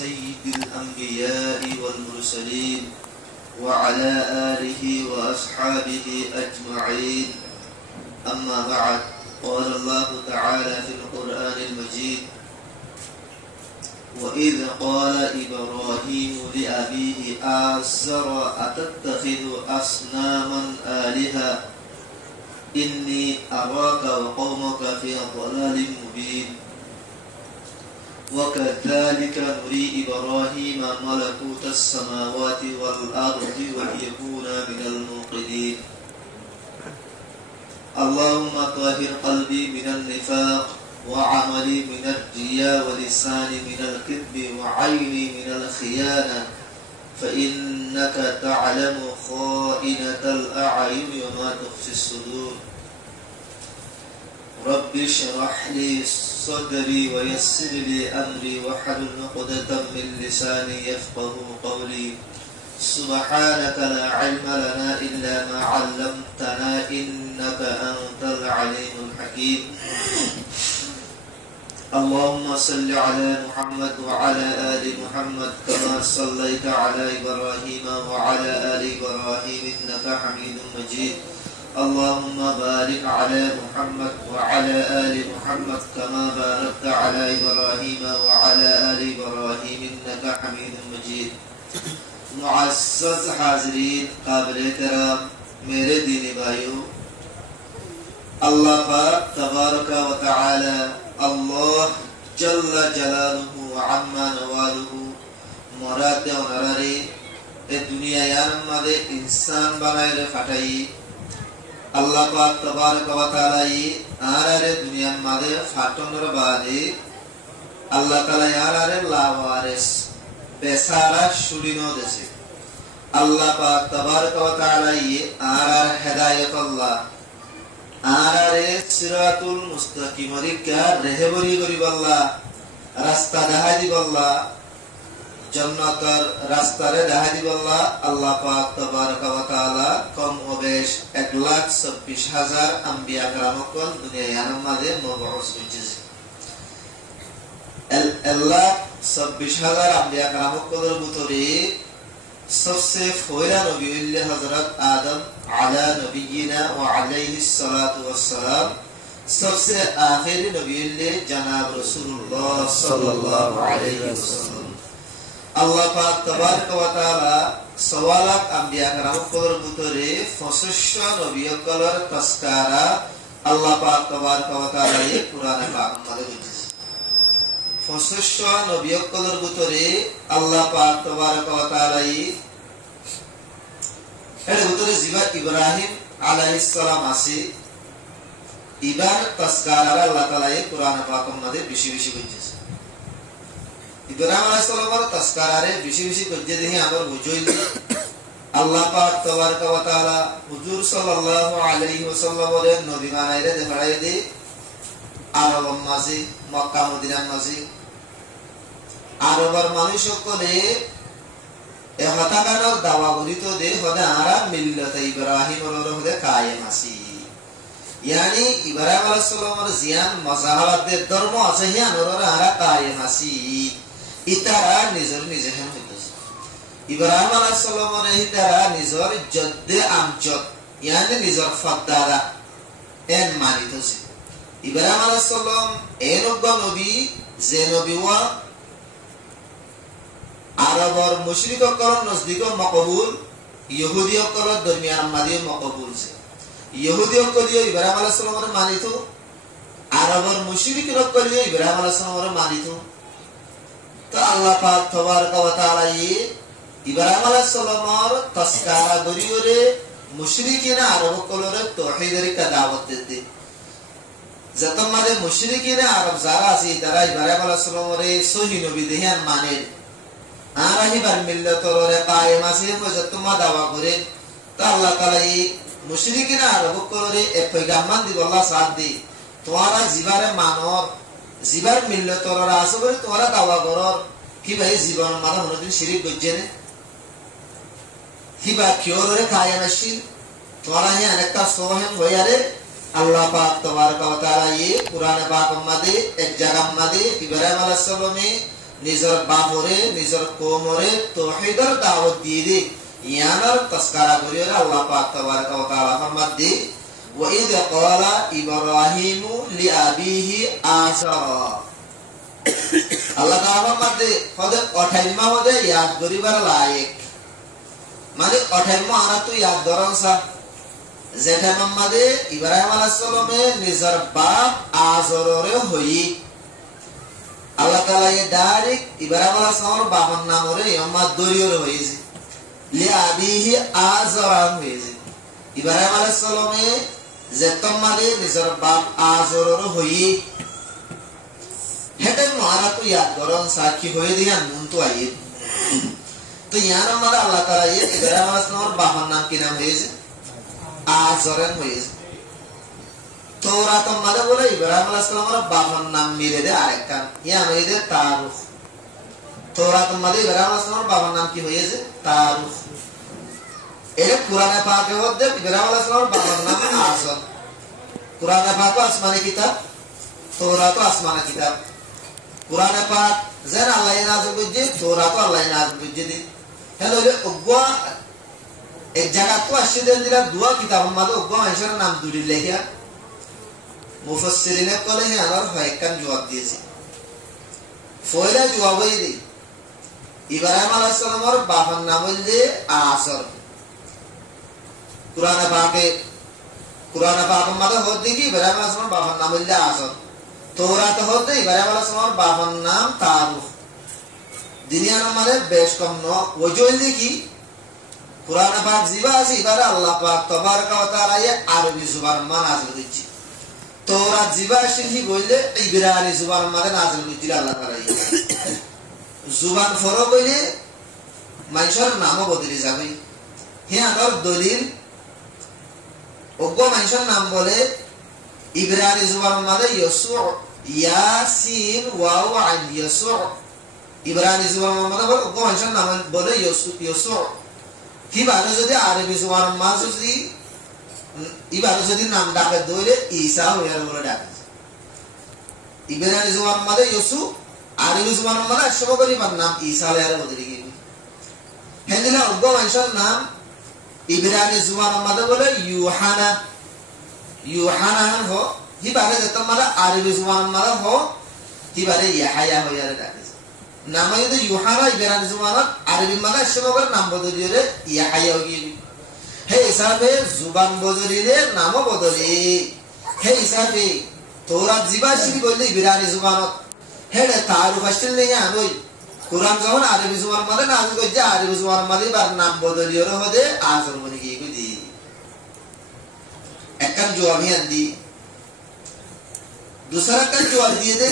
سيد الأنبياء والمرسلين وعلى آله وأصحابه أجمعين. أما بعد، قال الله تعالى في القرآن المجيد: وإذ قال إبراهيم لأبيه آزر أتتخذ أصناما آلهة إني أراك وقومك في ضلال مبين. وكذلك نري إبراهيم ملكوت السماوات والأرض ويكون من الموقنين. اللهم طهر قلبي من النفاق وعملي من الرياء ولساني من الكذب وعيني من الخيانة فإنك تعلم خائنة الأعين وما تخفي الصدور. رب اشرح لي صدري ويسر لي أمري واحلل عقدة من لساني يفقه قولي. سبحانك لا علم لنا إلا ما علمتنا إنك أنت العليم الحكيم. اللهم صل على محمد وعلى آل محمد كما صليت على إبراهيم وعلى آل إبراهيم إنك حميد مجيد. اللهم بارك على محمد وعلى آل محمد كما باركت على إبراهيم وعلى آل إبراهيم إنك حميد مجيد. मुअज़्ज़ज़ हाज़रीन, काबिल-ए-एहतराम मेरे दीनी भाइयों, अल्लाह पाक तबारक व तआला अल्लाह जल्ला जलालुहु व अम्मा नवालुहु मरादे व नरारे ए दुनिया यान मादे इंसान बनाए फाटाई अल्लाह पाक तबारक व तआला ये आरारे दुनिया मादे फाटनर बादे अल्लाह ताला यारारे लावारिस बेसारा शुलिनो देसे अल्लाह पाक तबारक व तआला ये आरार हिदायत अल्लाह आरारे सिरातुल मुस्तकीम रिका रहबरी गरीब अल्लाह रास्ता दहाई दी अल्लाह जन्नतर रास्ता रे दहाई दी अल्लाह अल्लाह पाक तबारक व तआला कम ओबेश 1,26,000 अंबिया करामकन दुनिया यान मादे मबऊस बिजिस अल्लाह 26,000 अंबिया करामकन बुतरे सबसे फौरा नबी हजरत आदम अला नबीना व अलैहिस्सलातु वस्सलाम सबसे आखिरी नबी जनाब रसूलुल्लाह सल्लल्लाहु अलैहि वसल्लम अल्लाह पाक तबारक व तआला सवालात अंबिया करामकन बुतरे फसश्शा नबी कलर तस्कारा अल्लाह पाक तबारक व तआला ये कुरान पाक में फसश्शा नबी कलर बुतरे अल्लाह पाक तबारक व तआला ये এর ভিতরে জিবা ইব্রাহিম আলাইহিস সালাম আছে ইবার তাসকারা আল্লাহ তাআলা এই কোরআন পাকের মধ্যে বেশি বেশি কইতেছে ইব্রাহিম আলাইহিস সালামের তাসকারারে বেশি বেশি কইতে দেখি আমার বুঝইল আল্লাহ পাক তবারক ওয়া তাআলা হুজুর সাল্লাল্লাহু আলাইহি ওয়াসাল্লামের নবী বানাইরে দেখায় দে আরব মাঝে মক্কা মদিনার মাঝে আরবের মানুষ সকলে এ হতাকানোর দাওয়া গরিত দে হদে আরা মিল্লাত ইব্রাহিম ওর হদে কায়েম আসি यानी इब्राहिम আলাইহিস সালামের জিয়ান মাযহাবাত দে ধর্ম আছে হিয়ান ওর আরা কায়েম আসি ইতারা নিজর নিজে হেন হইতেছে ইব্রাহিম আলাইহিস সালামের ইতারা নিজর জদ্দে আমজদ यानी নিজর ফদ্দারা এন মানিতেছে ইব্রাহিম আলাইহিস সালাম এনব নবী যে নবী ওয়া আরবর মুশরিক কলর নজদিক মকবুল ইহুদি কলর দরমিয়ান মাদি মকবুল সে ইহুদি কলিও ইব্রাহিম আলাইহিস সালামের মানিতো আরবর মুশরিক কলিও ইব্রাহিম আলাইহিস সালামের মানিতো তো আল্লাহ পাক তবারক ওয়া তাআলা ইব্রাহিম আলাইহিস সালামের তাসকারা গরিওরে মুশরিকিনা আরব কলরে তাওহীদের কা দাওয়াত দিতে যত মাদে মুশরিকিনা আরব যারা আছে তারা ইব্রাহিম আলাইহিস সালামের সহি নবী দেহিয়ান মানে আরাহিবার মিল্লাতরে কায়েম আছে যতমা দাওয়া করে তা আল্লাহ তাআলা এই মুশরিকিনা আরব করে এক পয়গাম্মান দি আল্লাহ সাথ দি তোরা জিবারে মানর জিবার মিল্লাতরে আছে বলে তোরা দাওয়া করর কি ভাই জীবন মানে হনদিন শিরিক গজ্জেনে কি বা কিওরে কায়েম আছে তোরা হে আরেকটা সোহেন হইয়ারে আল্লাহ পাক তবারক ওয়া তাআলা এই কুরআনে পাক মধ্যে এক জায়গা মধ্যে ইব্রাহিম আলাইহিস সালামে নিজর বাপরে নিজর কোমরে তাওহীদের দাওয়াত দিয়ে দি ইয়ানার তসকারা করিয়া আল্লাহ পাক তাবারাকা ওয়া তাআলা ফরমাদি ওয়া ইয ক্বালা ইব্রাহিমু লিআবিহি আযরা আল্লাহ তাআলা ফরমাদি হদে অঠাইমা হদে ইয়াদ করিবার লায়েক মানে অঠাইমা আনা তো ইয়াদ দরনসা যেটা মামদে ইব্রাহিম আলাইহিস সালামে নিজর বাপ আযররে হই আল্লাহ তাআলা এ ডাইরেক্ট ইব্রাহিম আলাইহিস সালামের বাবার নামরে ইয়ামাদ দরিয়রে হইছে লিআবিহি আযরা হইছে ইব্রাহিম আলাইহিস সালামে যেতমাদে নিজর বাপ আযররে হই হেতে মারা তো ইয়াদ করন সাক্ষী হয়ে দিয়া নুন তো আইয়ে তো ইয়ার আমাদের আল্লাহ তাআলা এ ইব্রাহিম আলাইহিস সালামের বাবার নাম কি নাম হইছে আযরন হইছে তৌরাত আমাদের বলে ইব্রাহিম আলাইহিস সালামের বাবার নাম মিলে দে আরেকখান ইয়া হইছে তারুখ তৌরাত আমাদের ইব্রাহিম আলাইহিস সালামের বাবার নাম কি হইছে তারুখ এর কুরআনে পাকে মধ্যে ইব্রাহিম আলাইহিস সালামের বাবার নাম আযর কুরআনে পাক আসমানি কিতাব তৌরাত আসমানি কিতাব কুরআনে পাক যেন আল্লাহ নাযিল করেছে তৌরাত আল্লাহ নাযিল করেছে দি হেলো ওগবা এক জায়গা তো আসছে দেন দিলা দুয়া কিতাব আমাদের ওগবা মানুষের নাম দুটি লেখা মুফাসসিরিনে কলে আমার হয়কান জবাব দিয়েছে ফয়লা জবাব হইছে ইব্রাহিম আলাইহিস সালামের বাবার নাম হইছে আযর কুরআনে পাকে আমাদের হচ্ছে কি ইব্রাহিম আলাইহিস সালামের বাবার নাম হইছে আযর তৌরাত হতে ইব্রাহিম আলাইহিস সালামের বাবার নাম তারুখ দুনিয়ার আমাদের বেশ কম ন ওজল কি কুরআন পাক জিবা আছে ইবারে আল্লাহ পাক তাবারকা ওয়া তাআলা এ আরবি জুবান মান নাযিল করেছে তৌরাত জিবা শিখি বললে ইব্রানি জুবান মানে নাযিল করেছে আল্লাহ তাআলা জুবান ফরক হইলে মানুষের নামও বদলে যাবে হ্যাঁ আর দলিল ওগো মানুষের নাম বলে ইব্রানি জুবান মানে ইয়াসু ইয়াসিন ওয়াও আইন ইয়াসু ইব্রানি জুবান মানে ওগো মানুষের নাম বলে ইয়াসু কিভাবে যদি আরবি জুবান মাঝে যদি ইবারে যদি নাম ডাকে দইলে ঈসা হয়ে বলে ডাকে ইব্রানি জুবান মানে ইউসুফ আরবি জুবান মানে সবকরিবার নাম ঈসা হয়ে বদলে গিয়ে হেদিনা ওগো মানুষের নাম ইব্রানি জুবান মানে বলে ইউহানা হো কিভাবে যেত মানে আরবি জুবান মানে হো কিভাবে ইয়াহয়া হয়ে ডাকে নাম যদি ইউহানা ইব্রানি জুবান আরবি মানে সবকর নাম বদলিয়ে ইয়াহয়া হয়ে গিয়ে হে হিসাবে জুবান বদলিলে নাম বদলি হে হিসাবে তৌরাত জিবা শিখি বললে ইব্রানি জুবানত হেডে তারুফ আসছিল নেই আমি কুরআন যখন আরবি জুবান মানে নাযিল করেছে আরবি জুবান মানে বার নাম বদলিয়ে হদে আযর বনে গিয়ে কই একখান জবাব হিয়ান দি दूसरा का জবাব দিয়ে দে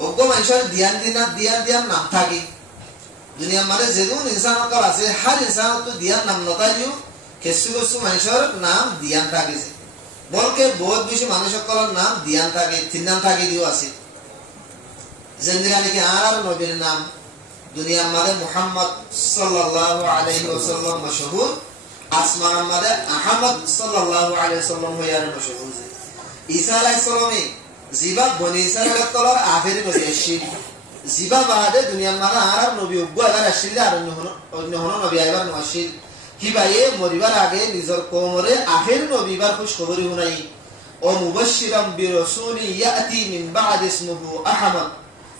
ওগো মানুষের দিয়ান নাম থাকে दुनिया माने जेनुन इंसान का আছে हर इंसान तो दिया नाम নতাইও কিছু কিছু মানুষের নাম দিয়ান থাকে বলকে বহুত বেশি মানুষের নাম দিয়ান থাকে তিন নাম থাকে দিও আছে জিন্দিগি নাকি আর নবীর নাম দুনিয়া মালে মুহাম্মদ সাল্লাল্লাহু আলাইহি ওয়াসাল্লাম মশহুর আসমান মালে আহমদ সাল্লাল্লাহু আলাইহি ওয়াসাল্লাম হইয়ার মশহুর ঈসা আলাইহিস সালামে জিবা বনি ইসরাইলের তলার আখেরি নবী আসি জিবা বাদে দুনিয়ার মানা আর নবী উগ্গ আবার আসিলে আর অন্য নবী আইবার নশিল কি ভাইয়ে মরিবার আগে নিজের কোমরে আখের নবীবার খুশ খবর শুনাই ও মুবাশশিরাম বিরাসূলি ইয়াতি মিন বাদ ইসমুহু আহমদ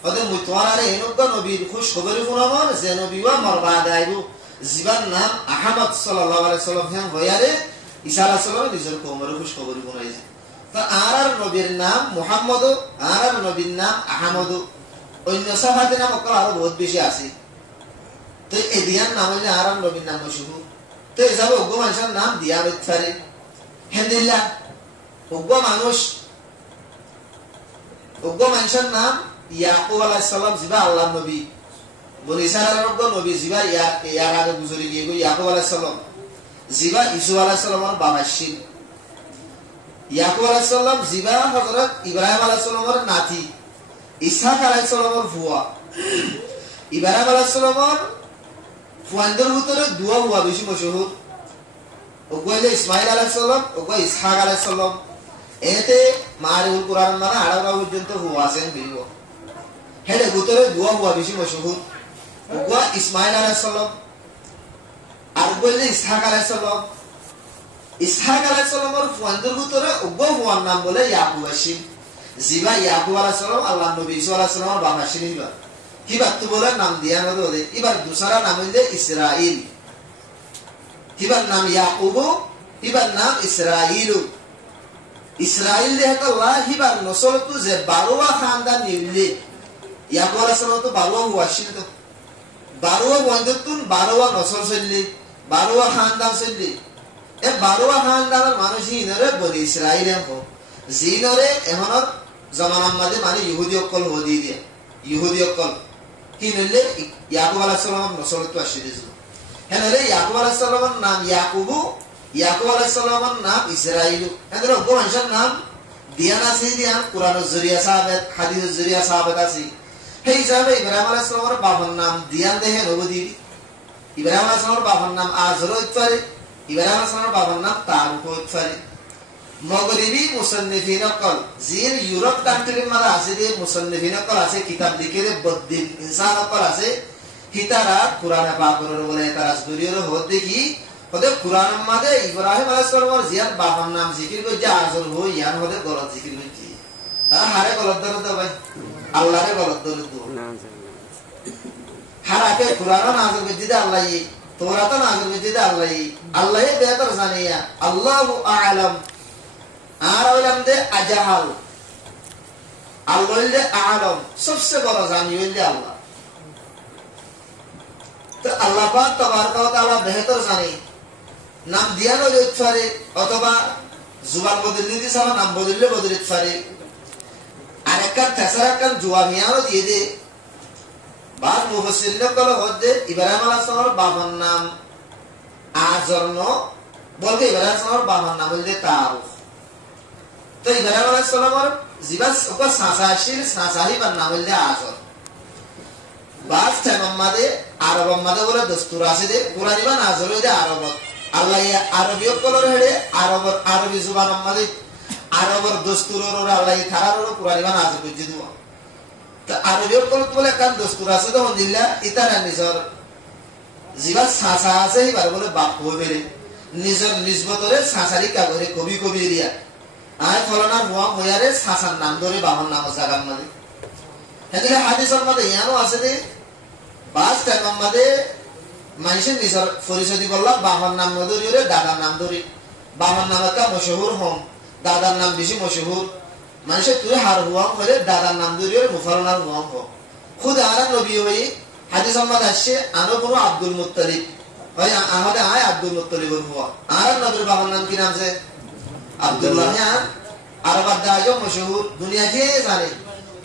ওদের মুতওয়ারারে এনেক নবীর খুশ খবর শুনাবার যে নবী ওয়া মারবাদ আইবু জিবার নাম আহমদ সাল্লাল্লাহু আলাইহি সাল্লাম হ্যাঁ হয়ারে ঈসা আলাইহিস সালাম নিজের কোমরে খুশ খবর শুনাইছে তা আর নবীর নাম মুহাম্মদ আর নবীর নাম আহমদ অন্য সাহাবাদের নাম আরো বহুত বেশি আছে তো এই দিয়ার নাম হইলে আরাম নবীর নাম মশহুর তো এসব ওগো মানুষের নাম দিয়া হইতে হেন্দিল্লা ওগো মানুষের নাম ইয়াকুব আলাইহিস সালাম জিবা আল্লাহর নবী বনি ইসরাইলের ওগো নবী জিবা ইয়ার আগে গুজরি গিয়ে ইয়াকুব আলাইহিস সালাম জিবা ইসুফ আলাইহিস সালামের বাবা ছিল ইয়াকুব আলাইহিস সালাম জিবা হযরত ইব্রাহিম আলাইহিস সালামের নাতি ইসহাক আলাইহিস সালামের ফুয়া ইব্রাহিম আলাইহিস সালামের ফুয়াদের ভিতরে দুয়া হুয়া বেশি মশহুর ওগো ইসমাঈল আলাইহিস সালাম ওগো ইসহাক আলাইহিস সালাম এতে মারিউল কোরআন মানে আড়াউড়া পর্যন্ত হুয়া আছেন বিব হেলে গুতরে দুয়া হুয়া বেশি মশহুর গুয়া ইসমাইল আলাইহিস সালাম আর বললে ইসহাক আলাইহিস সালাম ইসহাক আলাইহিস সালামের ফুয়ানদের গুতরে উগ্র হুয়ার নাম বলে ইয়াকুব আসিম জিবা ইয়াকুব আলাইহিস সালাম আল্লাহ নবী ঈসা আলাইহিস সালামের বাবা শিনিবা কিবা তো বলে নাম দিয়া নদে ওদের এবার দুসরা নাম হইলে ইসরাইল কিবার নাম ইয়াকুব কিবার নাম ইসরাইল ইসরাইল দেহকাল্লাহ হিবার নসলতু যে বারোয়া খানদান নিউলে ইয়াকুব আলাইহিস সালাম তো বারোয়া হুয়াশিল তো বারোয়া বন্ধুতুন বারোয়া নসল চললি বারোয়া খানদান চললি এ বারোয়া খানদানের মানুষ ইনরে বলি ইসরাইল এম হোক জিনরে এমনর জমানার মাঝে মানে ইহুদি অকল হদি দিয়ে ইহুদি অকল কি নইলে ইয়াকুব আলাইহিস সালাম নসলতু আসিল হেনলে ইয়াকুব আলাইহিস সালামের নাম ইয়াকুবু ইয়াকুব আলাইহিস সালামের নাম ইসরাইলু এদের অগ্র মানুষের নাম দিয়ান আছে দিয়ান কোরআনের জরিয়া সাহাবেত হাদিসের জরিয়া সাহাবেত আছে সেই হিসাবে ইব্রাহিম আলাইহিস সালামের বাবার নাম দিয়ান দেহে নবদি ইব্রাহিম আলাইহিস সালামের বাবার নাম আজর ইত্তারে ইব্রাহিম আলাইহিস সালামের বাবার নাম তারুক ইত্তারে মগরিবি মুসান্নিফিন কল জির ইউরোপ কান্ট্রির মাঝে আছে যে মুসান্নিফিন কল আছে কিতাব লিখে বদ্দিন ইনসান কল আছে হিতারা কুরআনে পাকের বলে তারাস দরিয়র হদ দেখি ওদের কুরআনের মাঝে ইব্রাহিম আলাইহিস সালামের জিয়ার বাবার নাম জিকির করে যে আজর হই ইয়ান হদে গলত জিকির করছি তারা হারে গলত ধরে তো ভাই আল্লাহরে গলত ধরে তো হারাকে কুরআন নাযিল করে দিতে আল্লাহ তওরাত নাযিল করে দিতে আল্লাহ আল্লাহই বেহতর জানিয়া আল্লাহু আ'লাম আর ওলাম দে আজাহাল আল্লাহ দে আ'লাম সবচেয়ে বড় জানি হইলে আল্লাহ তো আল্লাহ পাক তাবারক ওয়া তাআলা বেহতর জানে নাম দিয়ানো যেতে পারে অথবা জুবান বদলে দিছে আমার নাম বদলে বদলে পারে আর একটা তেসরা কান জুয়ামিয়াও দিয়ে দে বাদ মুফাসসিরিন কল হদে ইব্রাহিম আলাইহিস সালামের বাবার নাম আজর ন বলতে ইব্রাহিম আলাইহিস সালামের বাবার নাম বলতে তারুখ তো ইব্রাহিম আলাইহিস সালামের জিবাস ওকা সাসাশির সাসাহি বান নাম বলতে আজর বাস টাইমাদে আরব মাদে বলে দস্তুর আছে যে কুরআনি বা নাযিল হইছে আরব আল্লাহ আরবিয় কলর হেডে আরবি জুবান মাদে আরবর দস্তুরর আল্লাহ থারার কুরআনি বা নাযিল কইছে দুয়া তো আরবিয় কলর বলে কান দস্তুর আছে তো দিল্লা ইতারা নিজর জিবাস সাসা আছে এবার বলে বাপ হইবে নিজর নিসবতরে সাসারি কাগরে কবি কবি এরিয়া আয় ফলানা হুয়া হয়ারে সাসার নাম ধরে বাবার নাম জাগাম মাদে হেদিলে হাদিসের মধ্যে ইয়ানো আছে যে বাস টাইমের মধ্যে মানুষের নিজের পরিচয় দি বললাম বাবার নাম ধরে দাদার নাম ধরে বাবার নাম একটা মশহুর হম দাদার নাম বেশি মশহুর মানুষের তুই হার হুয়াম হলে দাদার নাম ধরে মুফারনার হুয়াম হোক খুদ আর নবী হই হাদিসের মধ্যে আসছে আনো কোনো আব্দুল মুত্তালিব হয় আমাদের আয় আব্দুল মুত্তালিবর হুয়া আর নবীর বাবার নাম কি নাম আছে আব্দুল্লাহ আরবার দাজো মশহুর দুনিয়া কে জানে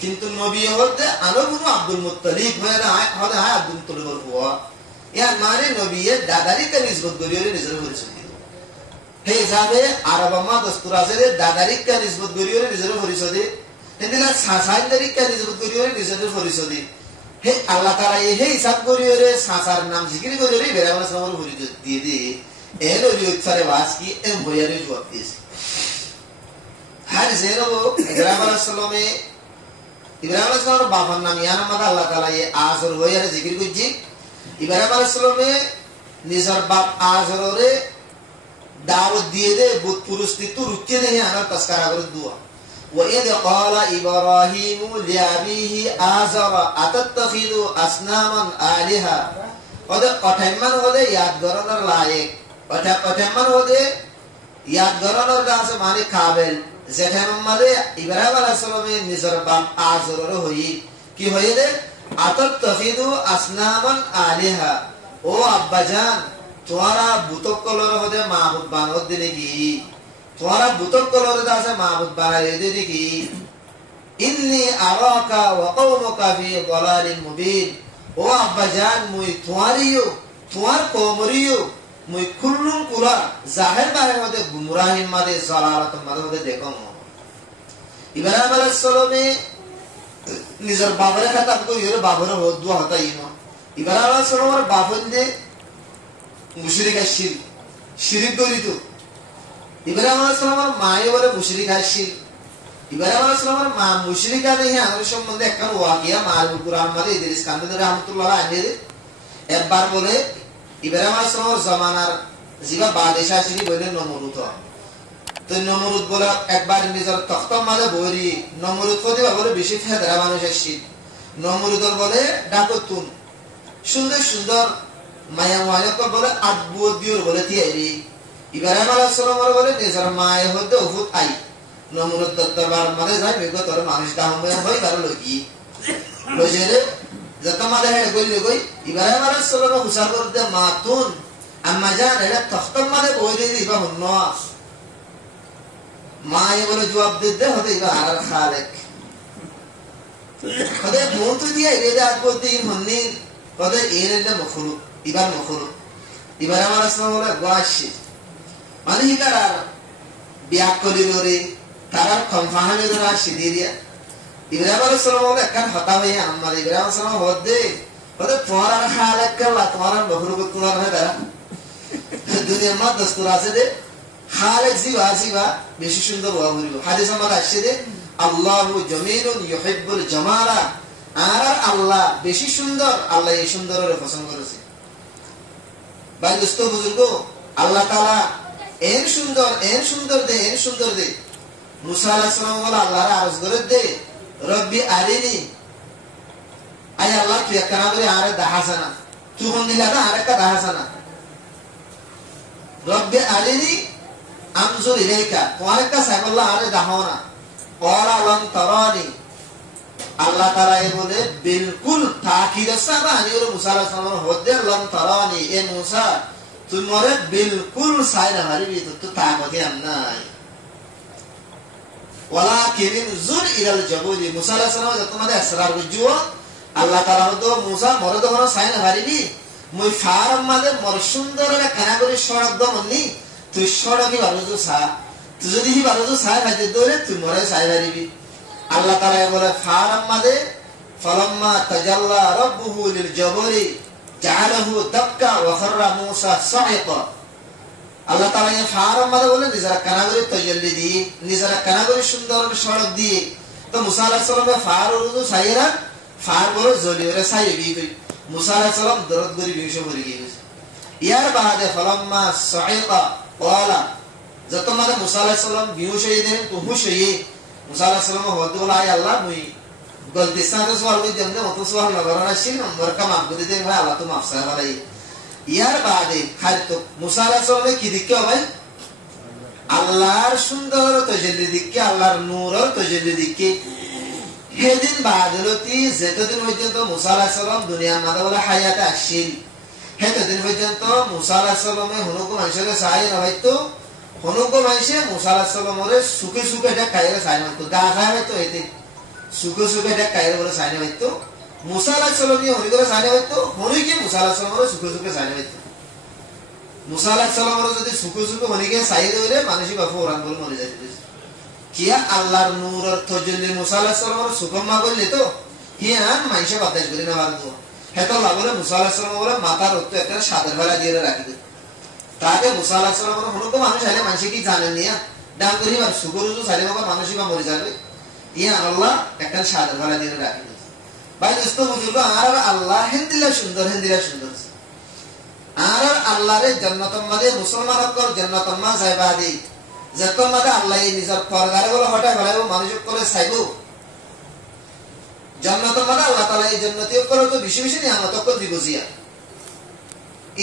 কিন্তু নবী হতে আলো কোনো আব্দুল মুত্তালিব হতে হয় আব্দুল মুত্তালিবর হুয়া ইয়ার মানে নবীর দাদারিকে নিসবত করিয়ে নিজের পরিচয় দিল হে হিসাবে আরবাম্মা দস্তুর আছে যে দাদারিকে নিসবত করিয়ে নিজের পরিচয় দি হেদিনা সাসাইদারিকে নিসবত করিয়ে নিজের পরিচয় দি হে আল্লাহ তাআলা হে হিসাব করিয়ে সাসার নাম জিকির করিয়ে ইব্রাহিম আলাইহিস সালামের পরিচয় দিয়ে দি এ নবী উচ্চারে বাস কি এম বয়ারে জবাব দিয়েছে হার জেরো ইব্রাহিম আলাইহিস সালামে ইব্রাহিম আলাইহিস সালামের বাবার নাম ইয়ার মধ্যে আল্লাহ তাআলা আজর হইয়ারে জিকির করছি ইব্রাহিম আলাইহিস সালামে নিজের বাপ আজররে দাওয়াত দিয়ে দে বুত পুরস্তিত রুকে দেহে আনার তসকারা করে দুয়া وإذ قال إبراهيم لأبيه آزر أتتخذ أصناما آلهة ওদে অঠাইমান হদে ইয়াদ গরনের লায়েক অঠাইমান হদে ইয়াদ গরনের দাসে মানে কাবেল যেখানে মালে ইব্রাহিম আলাইহিস সালামের নিজের বাপ আজররে হই কি হয়ে দে আতাত্তাখিদু আসনামান আলিহা ও আব্বাজান তোরা বুতক কলর হদে মাবুদ বানদ দিলে কি তোরা বুতক কলর দাসে মাবুদ বানাই দিলে কি ইন্নী আরাকা ওয়া কওমুকা ফি দালালিন মুবিন ও আব্বাজান মুই তোয়ারিও তোয়ার কওমরিও মুই কুল্লুম কুলা জাহির বারে হদে গুমরাহিন মাদে জালালাত মাদে হদে দেখম ইব্রাহিম আলাইহিস সালামে নিজের বাবারে খাতাব করি ওর বাবারে দোয়া হতাই না ইব্রাহিম আলাইহিস সালামের বাবা দে মুশরিক শিরক করিত ইব্রাহিম আলাইহিস সালামের মায়ে বলে মুশরিক আসছিল। ইব্রাহিম আলাইহিস সালামের মা মুশরিকা নেই আমার সম্বন্ধে একটা ওয়াকিয়া মারুল কুরআন মালে ইদ্রিস কান্দি রাহমাতুল্লাহ আলাইহি একবার বলে ইব্রাহিম আলাইহিস সালামের জামানার জিবা বাদশা ছিল বলে নমরুদ। তো নমরুদ বলে একবার নিজের তখতার মাঝে বইরি নমরুদ কদি বলে বেশি ফেদরা মানুষ আসছিল। নমরুদর বলে ডাকতুন সুন্দর সুন্দর মায়া মায়াক বলে আব্বু দিওর বলে থিয়াইরি। ইব্রাহিম আলাইহিস সালাম বলে নিজের মায়ে হতে উফুত আই নমরুদ দরবার মাঝে যাই মেগো তোর মানুষ দাহমে হই গার লগি লজেরে যত মাঝে হেড গইলে গই ইব্রাহিম আলাইহিস সালাম হুসার করতে মাতুন আম্মা জান এটা তখতার মাঝে বইরি দিবা হন্ন মায়ে বলে জবাব দিতে হতে ইবা আর খালেক কদে মত দিয়া এরে আদবতি হন্নি কদে এরে মখলুক ইবার মখলুক ইব্রাহিম আলাইহিস সালাম বলে গাশি মানে হিতারা বিয়া করিরে তারা কনফাহামে ধরা সিদিরিয়া ইব্রাহিম আলাইহিস সালাম বলে কান হতা হই আমার ইব্রাহিম আলাইহিস সালাম হদে কদে তোমার আর খালেক কালা তোমার মখলুক তোমার হয় তারা দুনিয়ার মধ্যে দস্তুর আছে দে খালেক জিবা বেশি সুন্দর হওয়া বলিব হাদিস আমাদের আসছে যে আল্লাহু জামিলুন ইউহিব্বুল জামালা আর আল্লাহ বেশি সুন্দর আল্লাহ এই সুন্দরের পছন্দ করেছে। ভাই দোস্ত বুজুর্গ আল্লাহ তাআলা এর সুন্দর দে মুসা আলাইহিস সালাম বলে আল্লাহর আরজ করে দে রব্বি আরিনি আয় আল্লাহ তুই একখানা করে আর দাহাসানা তুই কোন দিলা না আর একটা দাহাসানা রব্বি আরিনি আমজুর ইলাইকা তোমার একটা সাইবুল্লাহ আরে দাহাওনা ওয়ালা লান তারানি আল্লাহ তাআলা বলে বিলকুল তাকিদ সাবানি ওর মুসা আলাইহিস সালাম হদে লান তারানি এ মুসা তুই মরে বিলকুল সাইরা হারিবি তো তাকতে আমনাই ওয়ালাকিন যুর ইলাল জাবুলি মুসা আলাইহিস সালাম তোমাদের আসরার বুঝুও আল্লাহ তাআলা তো মুসা মরে তো সাইরা হারিবি মই ফারাম মাদে মর সুন্দর না কানা করে সড়ক দমনি তুই সড়কি বারুজু সা তুই যদি হি বারুজু সা খাইতে দরে তুই মরে সাই হারিবি। আল্লাহ তাআলা বলে ফারাম মাদে ফালাম্মা তাজাল্লা রাব্বুহু লিল জাবরি জাআলাহু দাক্কা ওয়া খাররা মূসা সাইকা। আল্লাহ তাআলা এই ফারাম মাদে বলে নিজরা কানাগরি তাজাল্লি দি নিজরা কানাগরি সুন্দর সড়ক দিয়ে তো মুসা আলাইহিস সালাম ফারুজু সাইরা ফার বলে জলিওরে সাইবি কই মুসা আলাইহিস সালাম দরদ করি বিংশ ভরে গিয়েছে। ইয়ার বাদে ফালাম্মা সাইকা ওয়ালা যত মানে মুসা আলাইহিস সালাম বিংশ দেন তো হুশ হই মুসা আলাইহিস সালাম হতে বলে আয় আল্লাহ মুই গলতি সাথে সওয়াল কই জমনে মত সওয়াল নগরনা ছিল নম্বর কা মাফ করে দে ভাই আল্লাহ তো মাফ সারা বালাই। ইয়ার বাদে খাইতো মুসা আলাইহিস সালাম কি দিকে ভাই আল্লাহর সুন্দর তাজাল্লি দিকে আল্লাহর নূরের তাজাল্লি দিকে হেদিন বাদলতি যেতদিন পর্যন্ত মুসা আলাইহিস সালাম দুনিয়ার মাঝে বলে হায়াতে আসছিল হেতদিন পর্যন্ত মুসা আলাইহিস সালামে হনুকো মানুষের সাহায্য না হয়তো হনুকো মানুষে মুসা আলাইহিস সালামের সুখে সুখে এটা খাইরে সাহায্য হতো গা খায় হয়তো এতে সুখে সুখে এটা খাইরে বলে সাহায্য হতো মুসা আলাইহিস সালাম নিয়ে হনি করে সাহায্য হতো হনি কি মুসা আলাইহিস সালামের সুখে সুখে সাহায্য হতো মুসা আলাইহিস সালামের যদি সুখে সুখে হনি কে সাহায্য হইলে মানুষই বাফু ওরান বলে মরে যাইতে কিয়া আল্লাহর নূরের তাজাল্লি মুসা আলাইহিস সালামের সুখম মা বললে তো হিয়ান মাইশা বাতাস করে না বারদো হেতো লাগলে মুসা আলাইহিস সালাম বলে মাথার উত্তর একটা সাদের বেলা দিয়ে রাখি দে তাকে মুসা আলাইহিস সালাম বলে হনুকো মানুষ আইলে মানুষ কি জানেন নিয়া ডান করি আর সুগরুজু সাইলে বাবা মানুষই বা মরে যাবে ইয়া আল্লাহ একটা সাদের বেলা দিয়ে রাখি দে। ভাই দোস্ত বুঝুক আর আল্লাহ হিন্দিলা সুন্দর আর আল্লাহরে জান্নাতুল মাদে মুসলমানকর জান্নাতুল মা যাইবাদি যত মাদে আল্লাহ নিজের পরগারে বলে হঠাৎ ফেলাইব মানুষ করে চাইব জান্নাতুল মাদে আল্লাহ তাআলা এই জান্নাতীয় করে তো বেশি বেশি নিয়ামত কর দিব জিয়া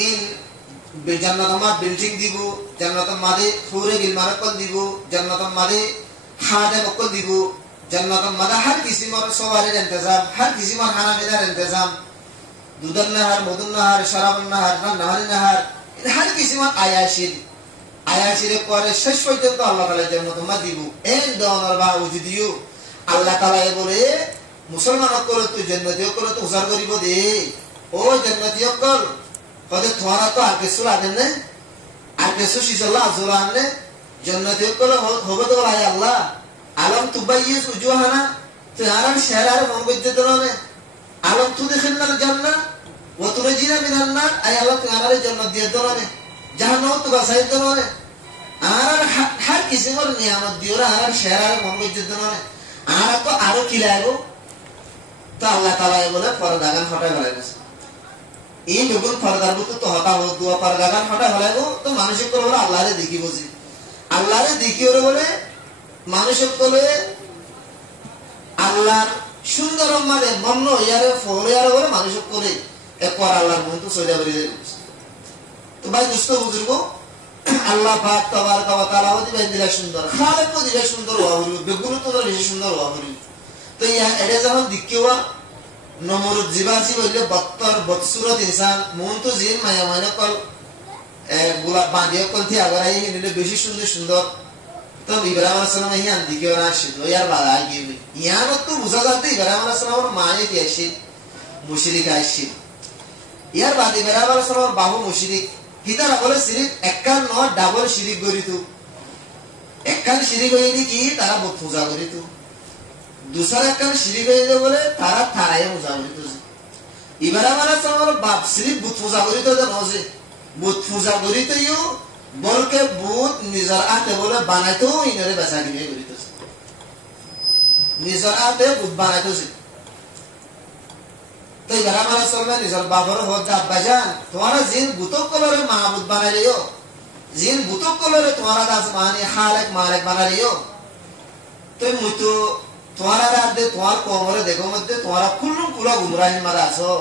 ইন জান্নাতুল মা বিল্ডিং দিব জান্নাতুল মাদে ফুরে গিলমার কর দিব জান্নাতুল মাদে খাদে কর দিব জান্নাতুল মাদে হর কিসিমর সওয়ারের ইন্তজাম হর কিসিমর খানা পিনার ইন্তজাম দুধন নাহার মধুন নাহার শরাবন নাহার নাহারি নাহার হর কিসিমর আয়াশিরে পরে শেষ পর্যন্ত আল্লাহ তাআলা জান্নাতুল মা দিব এন দনর বা উজদিও আল্লাহ তাআলা বলে মুসলমান কর তুই জান্নাতীয় কর তো উজার করিব দে ও জান্নাতীয় কর কদে তোমারা তো আর কিছু লাগেন না আর কিছু শিশাল্লাহ আজুরান নে জান্নাতীয় কর হবে তো আয় আল্লাহ আলম তুবাইয়িস উজুহানা তো আরাম শেরার মন বজ্জে দরনে আলম তু দেখিনা জান্নাত ওয়া তুরজিনা মিনান নার আয় আল্লাহ তুই আনারে জান্নাত দিয়ে দরনে জাহান্নাম তো বাসাই দরনে আর হার কিসিমর নিয়ামত দিওরা আর শেয়ার মন গজ্জিত নয় আর তো আরো কি লাগো তো আল্লাহ তাআলা বলে পর্দাগান হটাই ফেলাইছে এই লোকজন পর্দার মতো তো হতা হো দুয়া পর্দাগান হটাই ফেলাইবো তো মানুষের করে বলে আল্লাহরে দেখি বুঝি আল্লাহরে দেখি ওরে বলে মানুষের করে আল্লাহর সুন্দর মানে মন্ন ইয়ারে ফরিয়ারে বলে মানুষের করে একবার আল্লাহর মন তো সইদা বেরিয়ে যায় তো ভাই দুষ্ট বুঝবো আল্লাহ পাক তাবারক ওয়া তাআলা দিবেন দিলা সুন্দর খালেক দিবেন সুন্দর হওয়া হলো বেগুন তো বেশি সুন্দর হওয়া হলো তো এটা যখন দিকিওয়া নমরুদ জিবাসি বললে বত্তর বৎসুরত ইনসান মন তো জিন মায়া মায়া কল গুলা বাঁধিয়ে কল থি আগারাই নিলে বেশি সুন্দর সুন্দর তো ইব্রাহিম আলাইহিস সালাম ইয়ান দিকিওয়া আসে তো ইয়ার বালা গিয়ে ইয়ান তো বুঝা যাতে ইব্রাহিম আলাইহিস সালামের মায়ে কি আসে মুশরিক আসে ইয়ার বাদ ইব্রাহিম আলাইহিস সালামের বাহু মুশরিক হিতারা বলে সিরিক একখান ন ডাবল শিরিক করিত একখান শিরিক হইনি কি তারা বুত পূজা করিত দুসরা একখান শিরিক হইলে বলে তারা তারাই পূজা করিত ইব্রাহিম আলাইহিস সালামের বাপ সিরিক বুত পূজা করিত যে নজে বুত পূজা করিত ইও বলকে বুত নিজর আতে বলে বানাইতো ইনরে বেচা কিনে করিত নিজর আতে বুত বানাইতো তো ইব্রাহিম আলাইহিস সালাম নিজের বাবার হদা আব্বাজান তোমারা জিন বুতক কলরে মাহবুদ বানাইলিও জিন বুতক কলরে তোমারা দাস মানে খালেক মালিক বানাইলিও তো মুতো তোমারা রাতে তোমার কোমরে দেখো মধ্যে তোমারা কুল্লু কুলা গুমরাহিন মাদা আছো